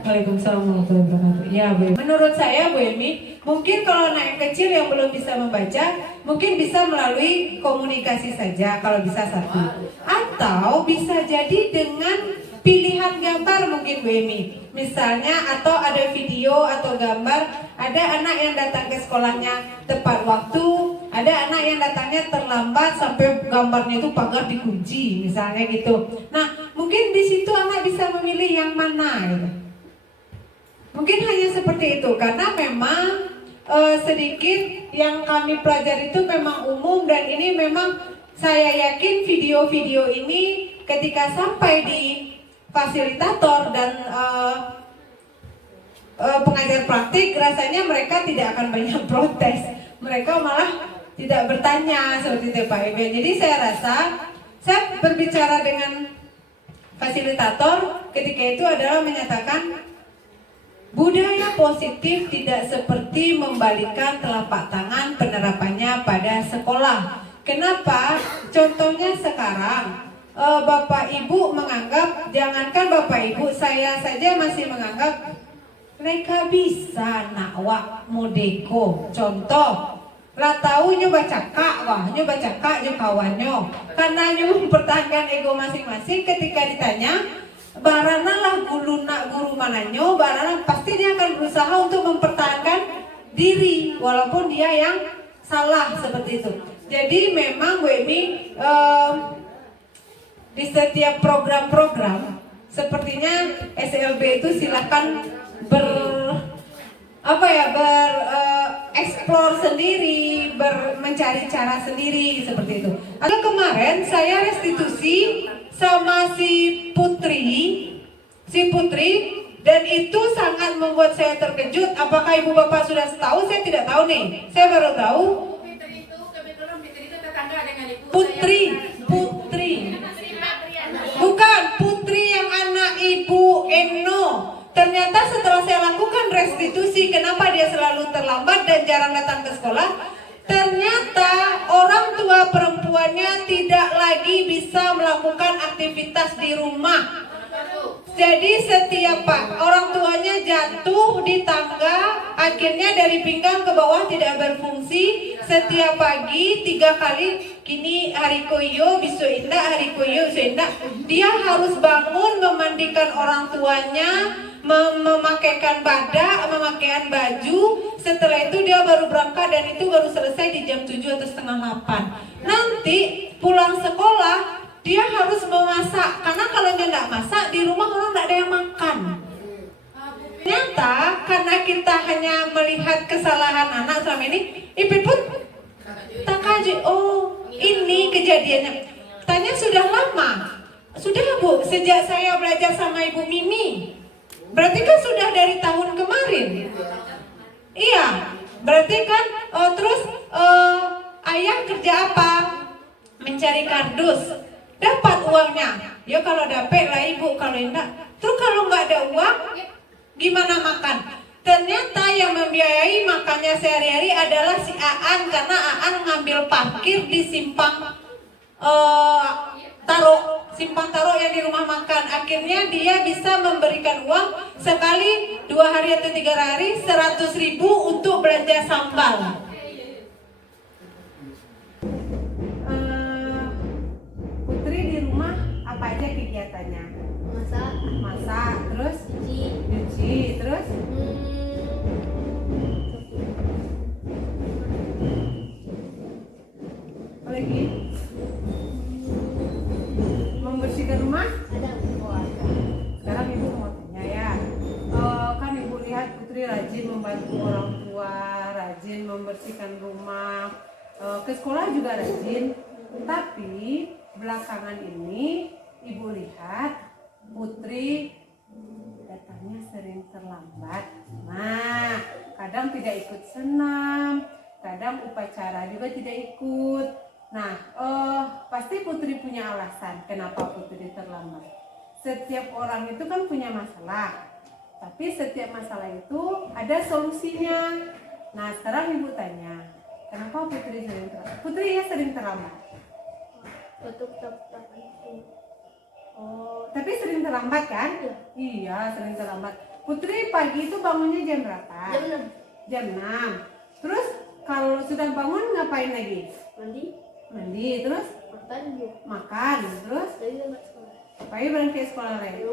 Waalaikumsalam warahmatullahi wabarakatuh. Ya, Bu. Menurut saya, Bu Emi, mungkin kalau anak yang kecil yang belum bisa membaca, mungkin bisa melalui komunikasi saja kalau bisa satu. Atau bisa jadi dengan pilihan gambar mungkin Bu Emi. Misalnya atau ada video atau gambar, ada anak yang datang ke sekolahnya tepat waktu, ada anak yang datangnya terlambat sampai gambarnya itu pagar dikunci misalnya gitu. Nah, mungkin di situ anak bisa memilih yang mana gitu. Mungkin hanya seperti itu karena memang sedikit yang kami pelajari itu memang umum dan ini memang saya yakin video-video ini ketika sampai di fasilitator dan pengajar praktik rasanya mereka tidak akan banyak protes, mereka malah tidak bertanya seperti itu Pak Ibu. Jadi saya rasa saya berbicara dengan fasilitator ketika itu adalah menyatakan budaya positif tidak seperti membalikkan telapak tangan penerapannya pada sekolah. Kenapa? Contohnya sekarang Bapak Ibu menganggap, jangankan Bapak Ibu, saya saja masih menganggap mereka bisa nakwak modeko. Contoh, lah tahu nyoba cakak, nyoba cakak nyoba kawannya. Karena nyoba mempertahankan ego masing-masing ketika ditanya, barana lah guru mananyo, barana pasti dia akan berusaha untuk mempertahankan diri walaupun dia yang salah seperti itu. Jadi memang Bu Emi di setiap program-program sepertinya SLB itu silakan bereksplor sendiri, mencari cara sendiri seperti itu. Ada kemarin saya restitusi sama si Putri dan itu sangat membuat saya terkejut. Apakah ibu bapak sudah tahu? Saya tidak tahu nih. Saya baru tahu. Putri. Bukan Putri yang anak ibu Eno. Ternyata setelah saya lakukan restitusi, kenapa dia selalu terlambat dan jarang datang ke sekolah? Ternyata orang tua perempuannya tidak lagi bisa melakukan aktivitas di rumah. Jadi setiap orang tuanya jatuh di tangga, akhirnya dari pinggang ke bawah tidak berfungsi. Setiap pagi 3 kali, kini hari koyo, besok indah, hari koyo, besok indah. Dia harus bangun memandikan orang tuanya, memakaikan badak, memakaikan baju. Setelah itu dia baru berangkat dan itu baru selesai di jam 7 atau setengah 8. Nanti pulang sekolah dia harus memasak, karena kalau dia tidak masak di rumah orang tidak ada yang makan. Ternyata karena kita hanya melihat kesalahan anak selama ini, Ipin pun tak kaji. Oh, ini kejadiannya. Tanya sudah lama. Sudah Bu, sejak saya belajar sama Ibu Mimi. Berarti kan sudah dari tahun kemarin. Iya, berarti kan terus ayah kerja apa? Mencari kardus. Dapat uangnya. Ya kalau dapat lah Ibu, kalau enggak. Terus kalau nggak ada uang, gimana makan? Ternyata yang membiayai makannya sehari-hari adalah si Aan, karena Aan ngambil parkir di simpang simpang taro yang di rumah makan. Akhirnya dia bisa memberikan uang sekali 2 hari atau 3 hari 100.000 untuk belanja sambal. Putri di rumah apa aja kegiatannya? Masak, terus cuci, terus apa lagi? Membersihkan rumah? Oh, ada. Sekarang Ibu mau tanya ya. Kan Ibu lihat Putri rajin membantu orang tua, rajin membersihkan rumah, ke sekolah juga rajin. Tapi belakangan ini Ibu lihat Putri datangnya sering terlambat. Nah, kadang tidak ikut senam, kadang upacara juga tidak ikut. Nah, pasti Putri punya alasan kenapa Putri terlambat. Setiap orang itu kan punya masalah, tapi setiap masalah itu ada solusinya. Nah, sekarang Ibu tanya, kenapa Putri sering terlambat? Putri ya sering terlambat. Oh, tapi sering terlambat kan? Iya, sering terlambat. Putri pagi itu bangunnya jam berapa? Jam 6. Terus kalau sudah bangun ngapain lagi? Mandi, terus makan, terus pagi berangkat sekolah lagi.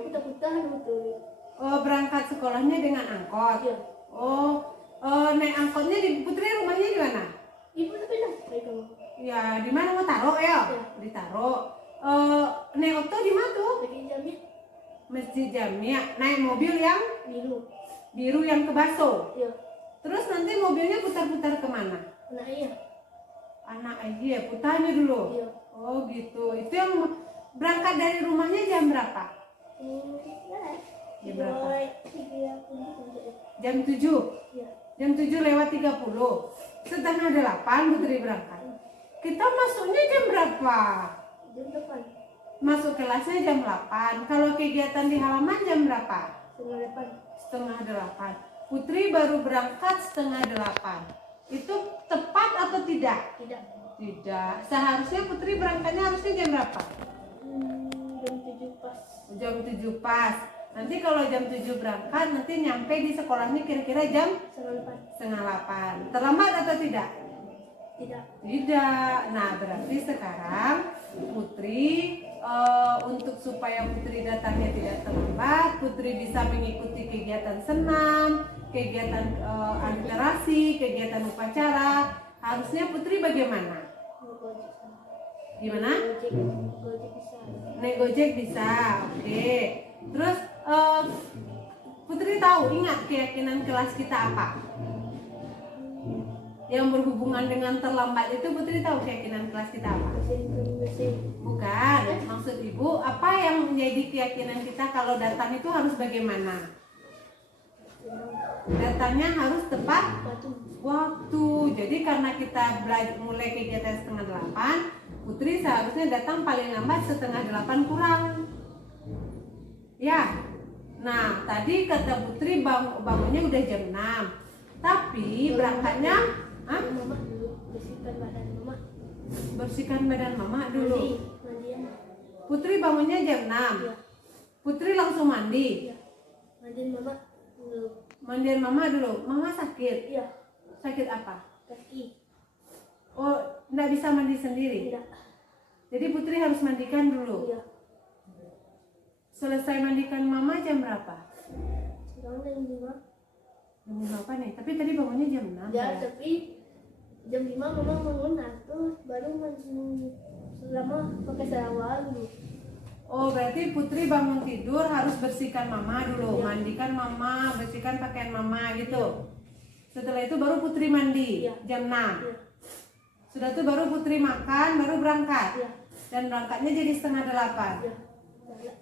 Oh, berangkat sekolahnya dengan angkot. Oh, naik angkotnya di Putri rumahnya di mana? Ya, di mana mau taruh ya? Ditaruh. Naik oto di mana tuh? Masjid Jamia. Naik mobil yang biru yang ke Baso. Terus nanti mobilnya putar-putar kemana? Anak ayah, putarnya dulu. Oh gitu. Itu yang berangkat dari rumahnya jam berapa? Jam berapa? Jam 7. Jam 7 lewat 30. Setengah 8 Putri berangkat. Kita masuknya jam berapa? Masuk kelasnya jam 8. Kalau kegiatan di halaman jam berapa? Setengah 8. Putri baru berangkat setengah 8. Itu tepat atau tidak? Tidak. Seharusnya Putri berangkatnya harusnya jam berapa? Jam 7 pas. Nanti kalau jam 7 berangkat, nanti nyampe di sekolahnya kira-kira jam setengah 8. Terlambat atau tidak? Tidak. Nah, berarti sekarang Putri untuk supaya Putri datangnya tidak terlambat, Putri bisa mengikuti kegiatan senam, kegiatan literasi, kegiatan upacara. Harusnya Putri bagaimana? Gimana? Naik Gojek bisa. Oke. Terus Putri tahu, ingat keyakinan kelas kita apa? Yang berhubungan dengan terlambat itu Putri tahu keyakinan kelas kita apa? Bukan. Maksud Ibu, apa yang menjadi keyakinan kita kalau datang itu harus bagaimana? Datangnya harus tepat waktu. Jadi karena kita mulai kegiatan setengah 8, Putri seharusnya datang paling lambat setengah 8 kurang. Ya. Nah, tadi kata Putri bangunnya udah jam 6. Tapi berangkatnya Mama dulu bersihkan badan mama. Bersihkan badan mama dulu. Mandian. Putri bangunnya jam 6. Iya. Putri langsung mandi. Iya. Mandiin mama dulu. Mandiin mama dulu. Mama sakit. Iya. Sakit apa? Kaki. Oh, enggak bisa mandi sendiri. Tidak. Jadi Putri harus mandikan dulu. Iya. Selesai mandikan mama jam berapa? bangun jam 5. Jam 5 apa nih? Tapi tadi bangunnya jam 6. Ya, tapi jam 5 mama bangun terus baru mandi selama pakai shower dulu. Oh, berarti Putri bangun tidur harus bersihkan mama dulu, Iya. mandikan mama, bersihkan pakaian mama gitu. Setelah itu baru Putri mandi Iya. jam 6. Iya. Sudah itu baru Putri makan, baru berangkat. Iya. Dan berangkatnya jadi setengah 8. Ya. Ya.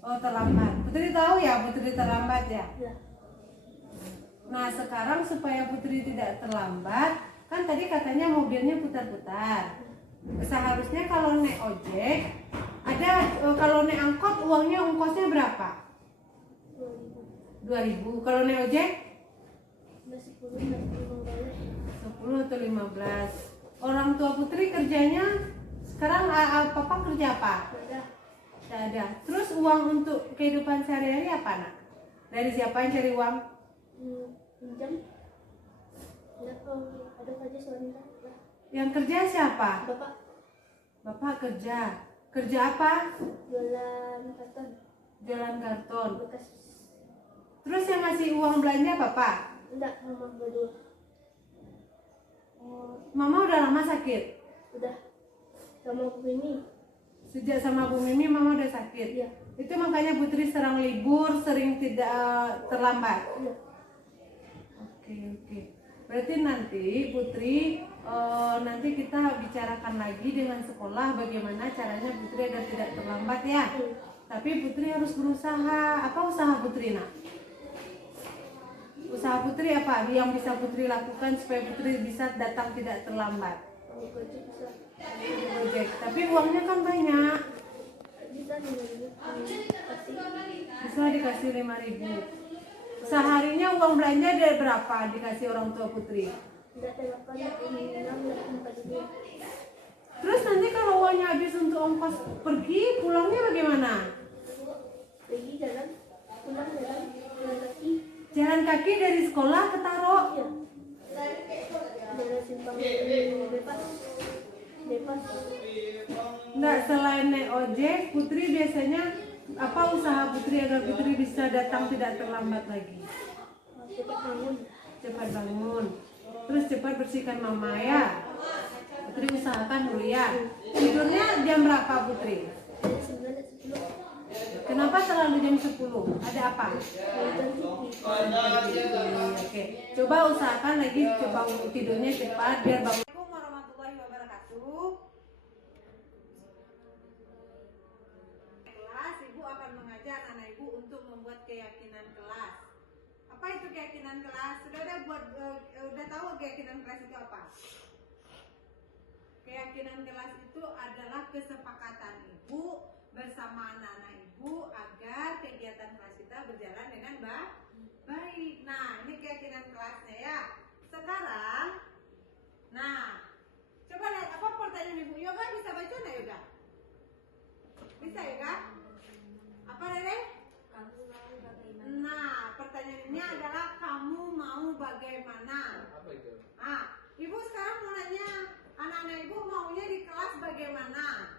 Oh, terlambat. Putri tahu ya, Putri terlambat ya. Ya. Nah, sekarang supaya Putri tidak terlambat, kan tadi katanya mobilnya putar-putar. Seharusnya kalau naik ojek, kalau naik angkot uangnya ongkosnya berapa? 2.000. Kalau naik ojek? Udah 10 udah 15. 10 atau 15. Orang tua Putri kerjanya sekarang papa kerja apa? Udah. Tidak ada. Terus uang untuk kehidupan sehari-hari apa, nak? Dari siapa yang cari uang? Pinjam. Ya, ada aja suami lah. Yang kerja siapa? Bapak Bapak kerja. Kerja apa? jualan karton Jualan karton. bekas. Terus yang ngasih uang belanja bapak? Enggak, mama berdua. Mama udah lama sakit? Udah sama Bu ini. Sejak sama Bu Mimi mama udah sakit? Iya. Itu makanya Putri sering libur, sering tidak terlambat? Iya. Oke. Berarti nanti Putri, nanti kita bicarakan lagi dengan sekolah bagaimana caranya Putri agar tidak terlambat ya. Tapi Putri harus berusaha. Apa usaha Putri, nak? Usaha Putri apa yang bisa Putri lakukan supaya Putri bisa datang tidak terlambat? Kalau gaji bisa. Ojek. Tapi uangnya kan banyak. Bisa kasih. Bisa dikasih 5.000. Seharinya uang belanja dari berapa dikasih orang tua Putri? Enggak telepon, enggak tempat ini. Terus nanti kalau uangnya habis untuk ongkos pergi, pulangnya bagaimana? Pergi jalan, pulang jalan kaki. Jalan kaki dari sekolah ke Taro? Iya. Jalan simpang bebas. Bebas. Enggak, selain naik ojek, Putri biasanya apa usaha Putri agar Putri bisa datang tidak terlambat lagi? Cepat bangun. Cepat bangun. Terus cepat bersihkan mama ya. Putri usahakan dulu ya. Tidurnya jam berapa Putri? Dari 9 10. Kenapa selalu jam 10? Ada apa? Ganti. Oke. Coba usahakan lagi coba tidurnya cepat biar bangun. Assalamualaikum warahmatullahi wabarakatuh. Kelas, Ibu akan mengajar anak Ibu untuk membuat keyakinan kelas. Apa itu keyakinan kelas? Udah tahu keyakinan kelas itu apa? Keyakinan kelas itu adalah kesepakatan Ibu bersama anak-anak Ibu agar kegiatan kelas kita berjalan dengan baik. Nah, ini keyakinan kelasnya ya. Sekarang, nah, coba lihat apa pertanyaan Ibu. Yoga bisa baca nggak Yoga? Bisa Yoga? Apa Dede? Nah, pertanyaannya adalah kamu mau bagaimana? Apa itu? Nah, Ibu sekarang mau nanya, anak-anak Ibu maunya di kelas bagaimana?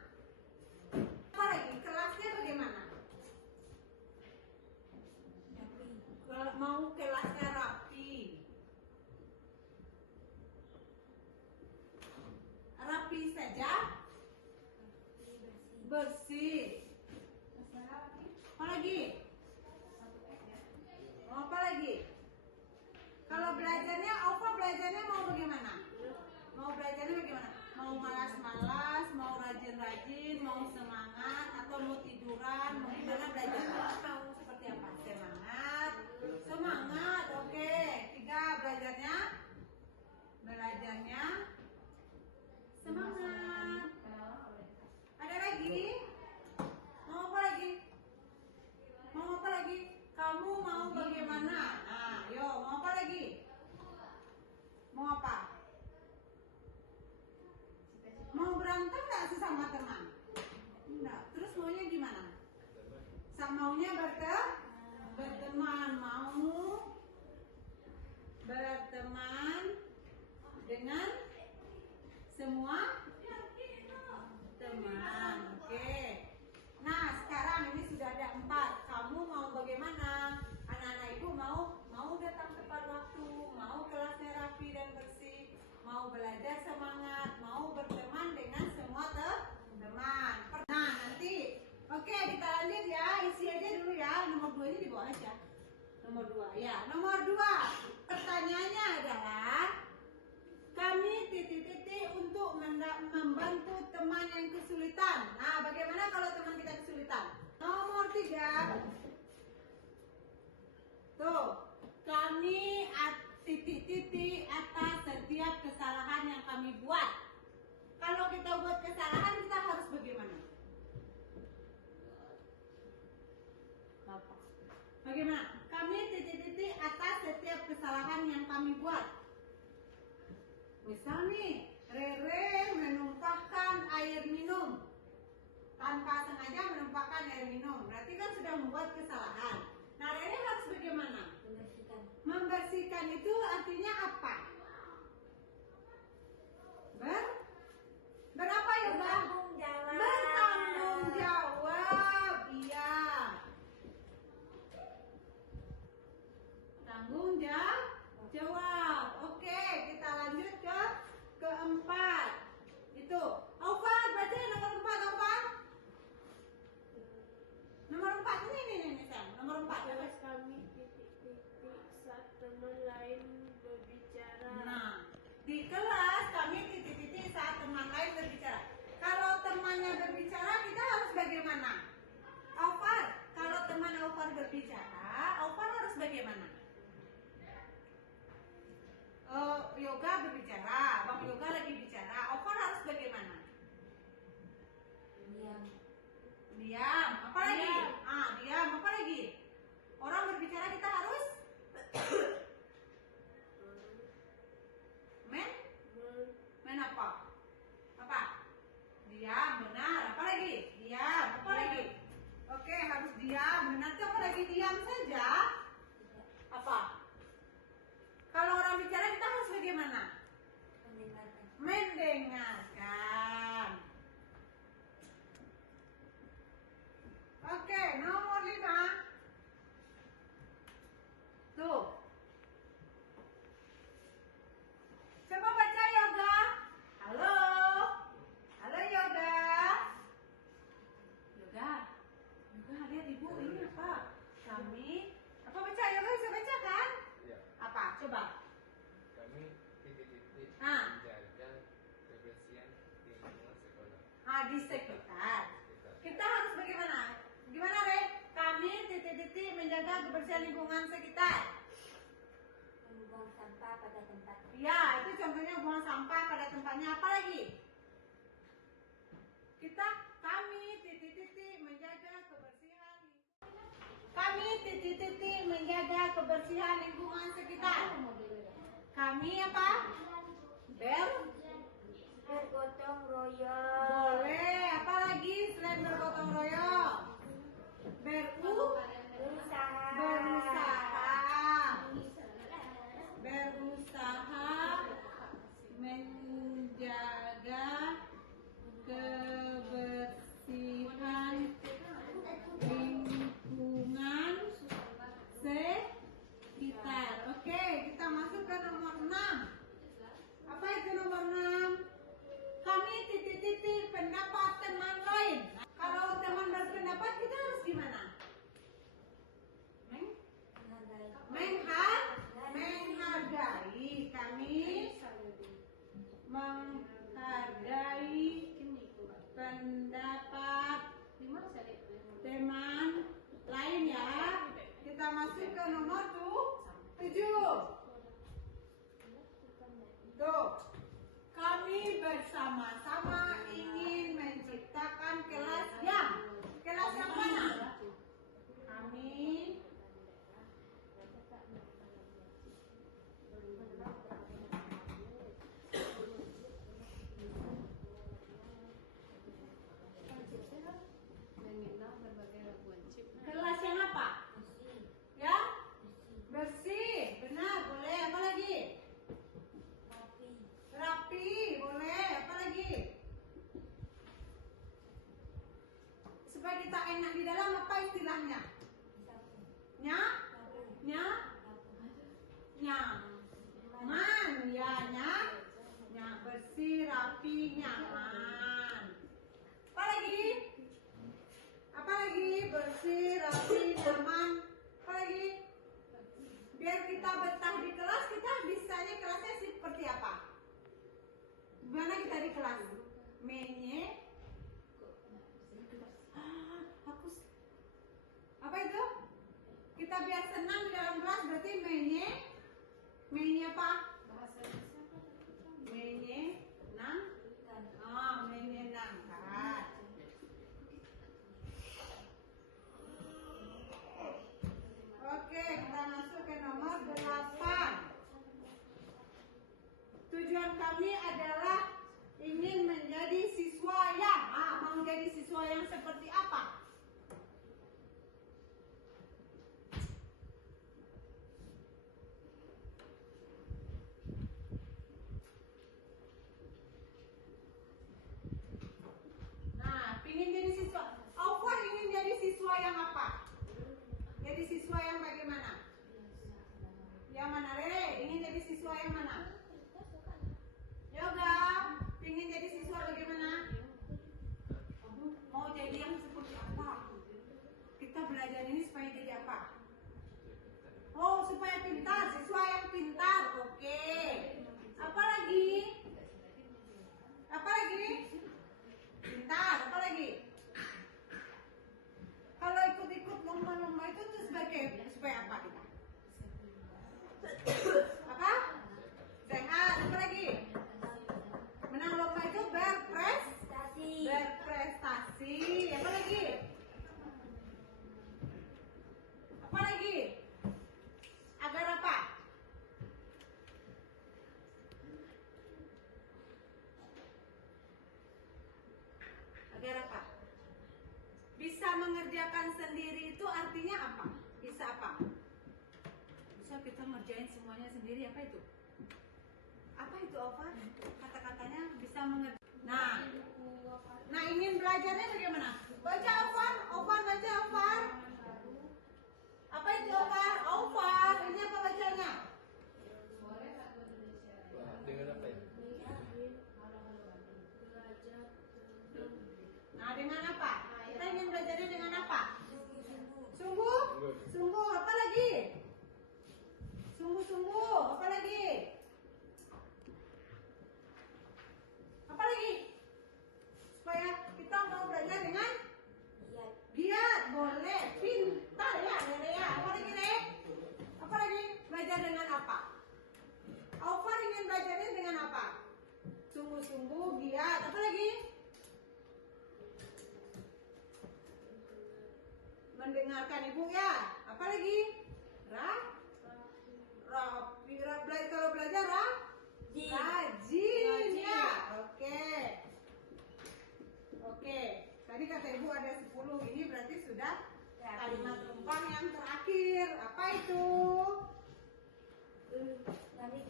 Apa lagi? Kelasnya bagaimana? Mau kelasnya rapi. Rapi saja? Bersih. Apa lagi? Mau apa lagi? Kalau belajarnya, belajarnya mau bagaimana? Mau belajarnya bagaimana? Mau malas-malas, mau rajin-rajin, mau semangat, atau mau tiduran, mau gimana belajarnya? Mau seperti apa? Semangat, semangat, oke. 3 belajarnya, semangat. Ada lagi? Mau apa lagi? Mau apa lagi? Kamu mau bagaimana? Nah, yo, mau apa lagi? Mau apa? Mau berantem nggak sesama teman? Enggak. Terus maunya gimana? Nomor 2. Ya, nomor 2. Pertanyaannya adalah kami titik-titik untuk membantu teman yang kesulitan. Nah, bagaimana kalau teman kita kesulitan? Nomor 3. Tuh, kami titik-titik atas setiap kesalahan yang kami buat. Kalau kita buat kesalahan, kita harus bagaimana? Bagaimana? Kami titik-titik atas setiap kesalahan yang kami buat. Misal nih, Rere menumpahkan air minum. Tanpa sengaja menumpahkan air minum. Berarti kan sudah membuat kesalahan. Nah, Rere harus bagaimana? Membersihkan. Membersihkan itu artinya apa? Berapa ya, Bang? Bertanggung jawab. Bertanggung jawab. Iya. Tanggung jawab. Oke, kita lanjut ke keempat. Itu. Aufan, baca nomor 4, Aufan. Nomor 4 ini Sam. Nomor 4. Kelas kami titik-titik saat teman lain berbicara. Nah, di kelas kami titik-titik saat teman lain berbicara. Kalau temannya berbicara, kita harus bagaimana? Aufan, kalau teman Aufan berbicara, Aufan harus bagaimana? Yoga berbicara, Bang Yoga lagi bicara, Aufan harus bagaimana? Diam. Apa lagi? Diam. Apa lagi? Orang berbicara kita harus men apa? Apa? Diam, benar. Apa lagi? Diam. Apa lagi? Oke, harus diam. Benar tuh, apa lagi? Diam saja. Apa? Kalau orang bicara kita harus bagaimana? Mendengarkan. Oke, nomor 5. Tuh. Coba baca Yoga. Halo. Halo Yoga. Yoga, lihat Ibu ini apa? Kami apa baca Yoga bisa baca kan? Iya. Apa? Coba. Kami titik-titik Ah. menjaga kebersihan di lingkungan sekolah. Di sekitar. Kita harus bagaimana? Gimana, Re? Kami titik-titik menjaga kebersihan lingkungan sekitar. Membuang sampah pada tempat. Ya, itu contohnya buang sampah pada tempatnya. Apa lagi? Kami titik-titik menjaga kebersihan. Kami titik-titik menjaga kebersihan lingkungan sekitar. Kami apa? Bergotong royong. Boleh. Apa lagi selain bergotong royong? Berusaha menjaga kebersihan lingkungan sekitar. Oke, kita masuk ke nomor 6. Apa itu nomor 6? Kami titik-titik pendapat teman lain. Kalau teman berpendapat kita harus gimana? Menghargai. Kami menghargai pendapat teman lain ya. Kita masuk ke nomor 7. Tuh. Kami bersama-sama ingin menciptakan kelas yang mana? Kami kelas yang apa? Ya? Bersih. Benar, boleh. Apa lagi? Rapi, boleh. Apa lagi? kita betah di kelas, kita bisanya kelasnya seperti apa? Gimana kita di kelas? Apa itu? Kita biar senang di dalam kelas berarti menye apa? Menyenangkan. Oke, kita masuk ke nomor 8. Tujuan kami adalah ingin menjadi siswa yang mau menjadi siswa yang seperti apa? Nah, ingin jadi siswa. Aufar ingin jadi siswa yang apa? Jadi siswa yang bagaimana? Yang mana, Rere? Ingin jadi siswa yang mana? Yoga, ingin jadi siswa bagaimana? Mau jadi yang seperti apa? Kita belajar ini supaya jadi apa? Oh, supaya pintar, siswa yang pintar. Oke. Apa lagi? Pintar, apa lagi? Kalau ikut-ikut lomba-lomba itu tuh supaya apa kita? Apa? Sehat. Apa lagi? Menang lomba itu berprestasi. Apa lagi? Agar apa? Bisa mengerjakan sendiri itu artinya apa? Bisa apa? Bisa kita ngerjain semuanya sendiri, apa itu? Apa itu apa? Kata-katanya bisa mengerjakan. Nah ingin belajarnya bagaimana? Baca Aufar, baca Aufar. Apa itu Aufar? Ini apa bacanya? Dengan apa ya? Nah, dengan apa? Kita ingin belajarnya dengan apa? Sungguh, apa lagi? Sungguh, apa lagi? Supaya kita mau belajar dengan giat, boleh, pintar ya, Rere ya. Apa lagi? Belajar dengan apa? Aufar ingin belajarnya dengan apa? Sungguh-sungguh, giat, apa lagi? Mendengarkan ibu ya. Apa lagi? Kalau belajar rajin ya. Oke. Tadi kata ibu ada 10. Ini berarti sudah kalimat tumpang yang terakhir. Apa itu? Kami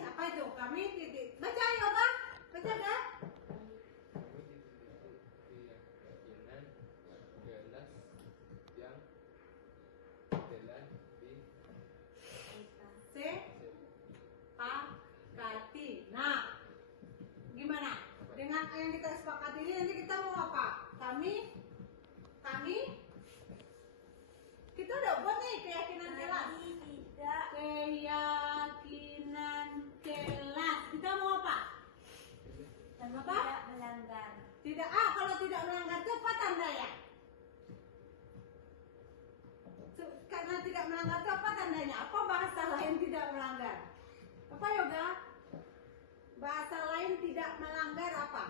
apa itu? Kami titik. Baca ya, Pak. Baca kan? Keyakinan jelas yang telah sepakati. Nah, gimana? Dengan yang kita sepakati ini nanti kita mau apa? Kami kita udah buat nih keyakinan kelas. Keyakinan kelas. Kita mau apa? Tidak melanggar. Tidak. Kalau tidak melanggar itu apa tandanya? Karena tidak melanggar itu apa tandanya? Apa bahasa lain tidak melanggar? Apa Yoga? Bahasa lain tidak melanggar apa?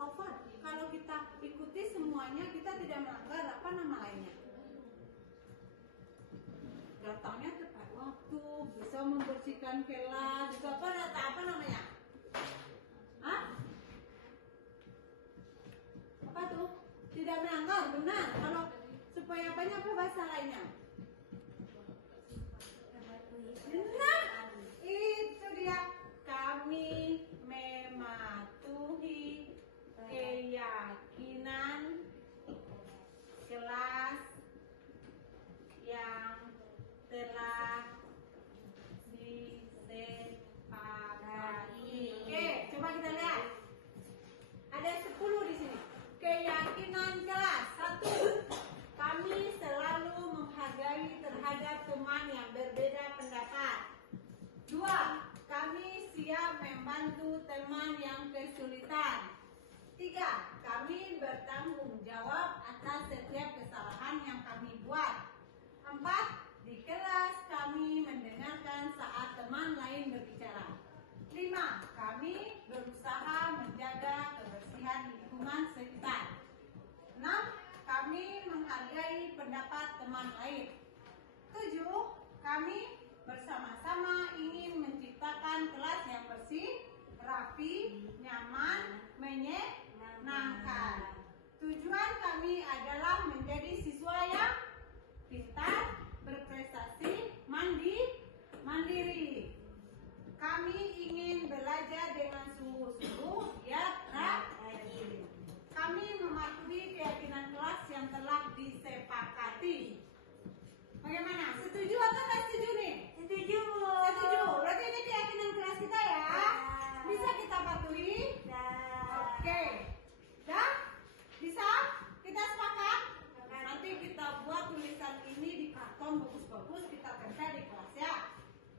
Apa? Kalau kita ikuti semuanya kita tidak melanggar, apa nama lainnya? Datangnya tepat waktu, bisa membersihkan kelas, bisa apa namanya? Apa tuh? Tidak melanggar, benar. Kalau supaya apanya, apa bahasa lainnya? Nah, itu dia. Kami mematuhi keyakinan kelas yang telah disepakati. Oke, coba kita lihat. Ada 10 di sini. Keyakinan kelas. kami bertanggung jawab atas setiap kesalahan yang kami buat. 4. Di kelas kami mendengarkan saat teman lain berbicara. 5. Kami berusaha menjaga kebersihan lingkungan sekitar. 6. Kami menghargai pendapat teman lain. 7. Kami bersama-sama ingin menciptakan kelas yang bersih, rapi, nyaman, menyenangkan. Tujuan kami adalah menjadi siswa yang pintar, berprestasi, mandiri. Kami ingin belajar dengan sungguh-sungguh, giat, rajin. Kami mematuhi keyakinan kelas yang telah disepakati. Bagaimana? Setuju atau tidak setuju nih? Setuju. Setuju. Berarti ini keyakinan kelas kita ya. Bisa kita patuhi? Oke. Dah? Bisa? Kita sepakat? Nanti kita buat tulisan ini di karton bagus-bagus, kita tempel di kelas ya.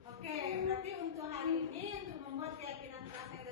Oke, berarti untuk hari ini untuk membuat keyakinan kelas yang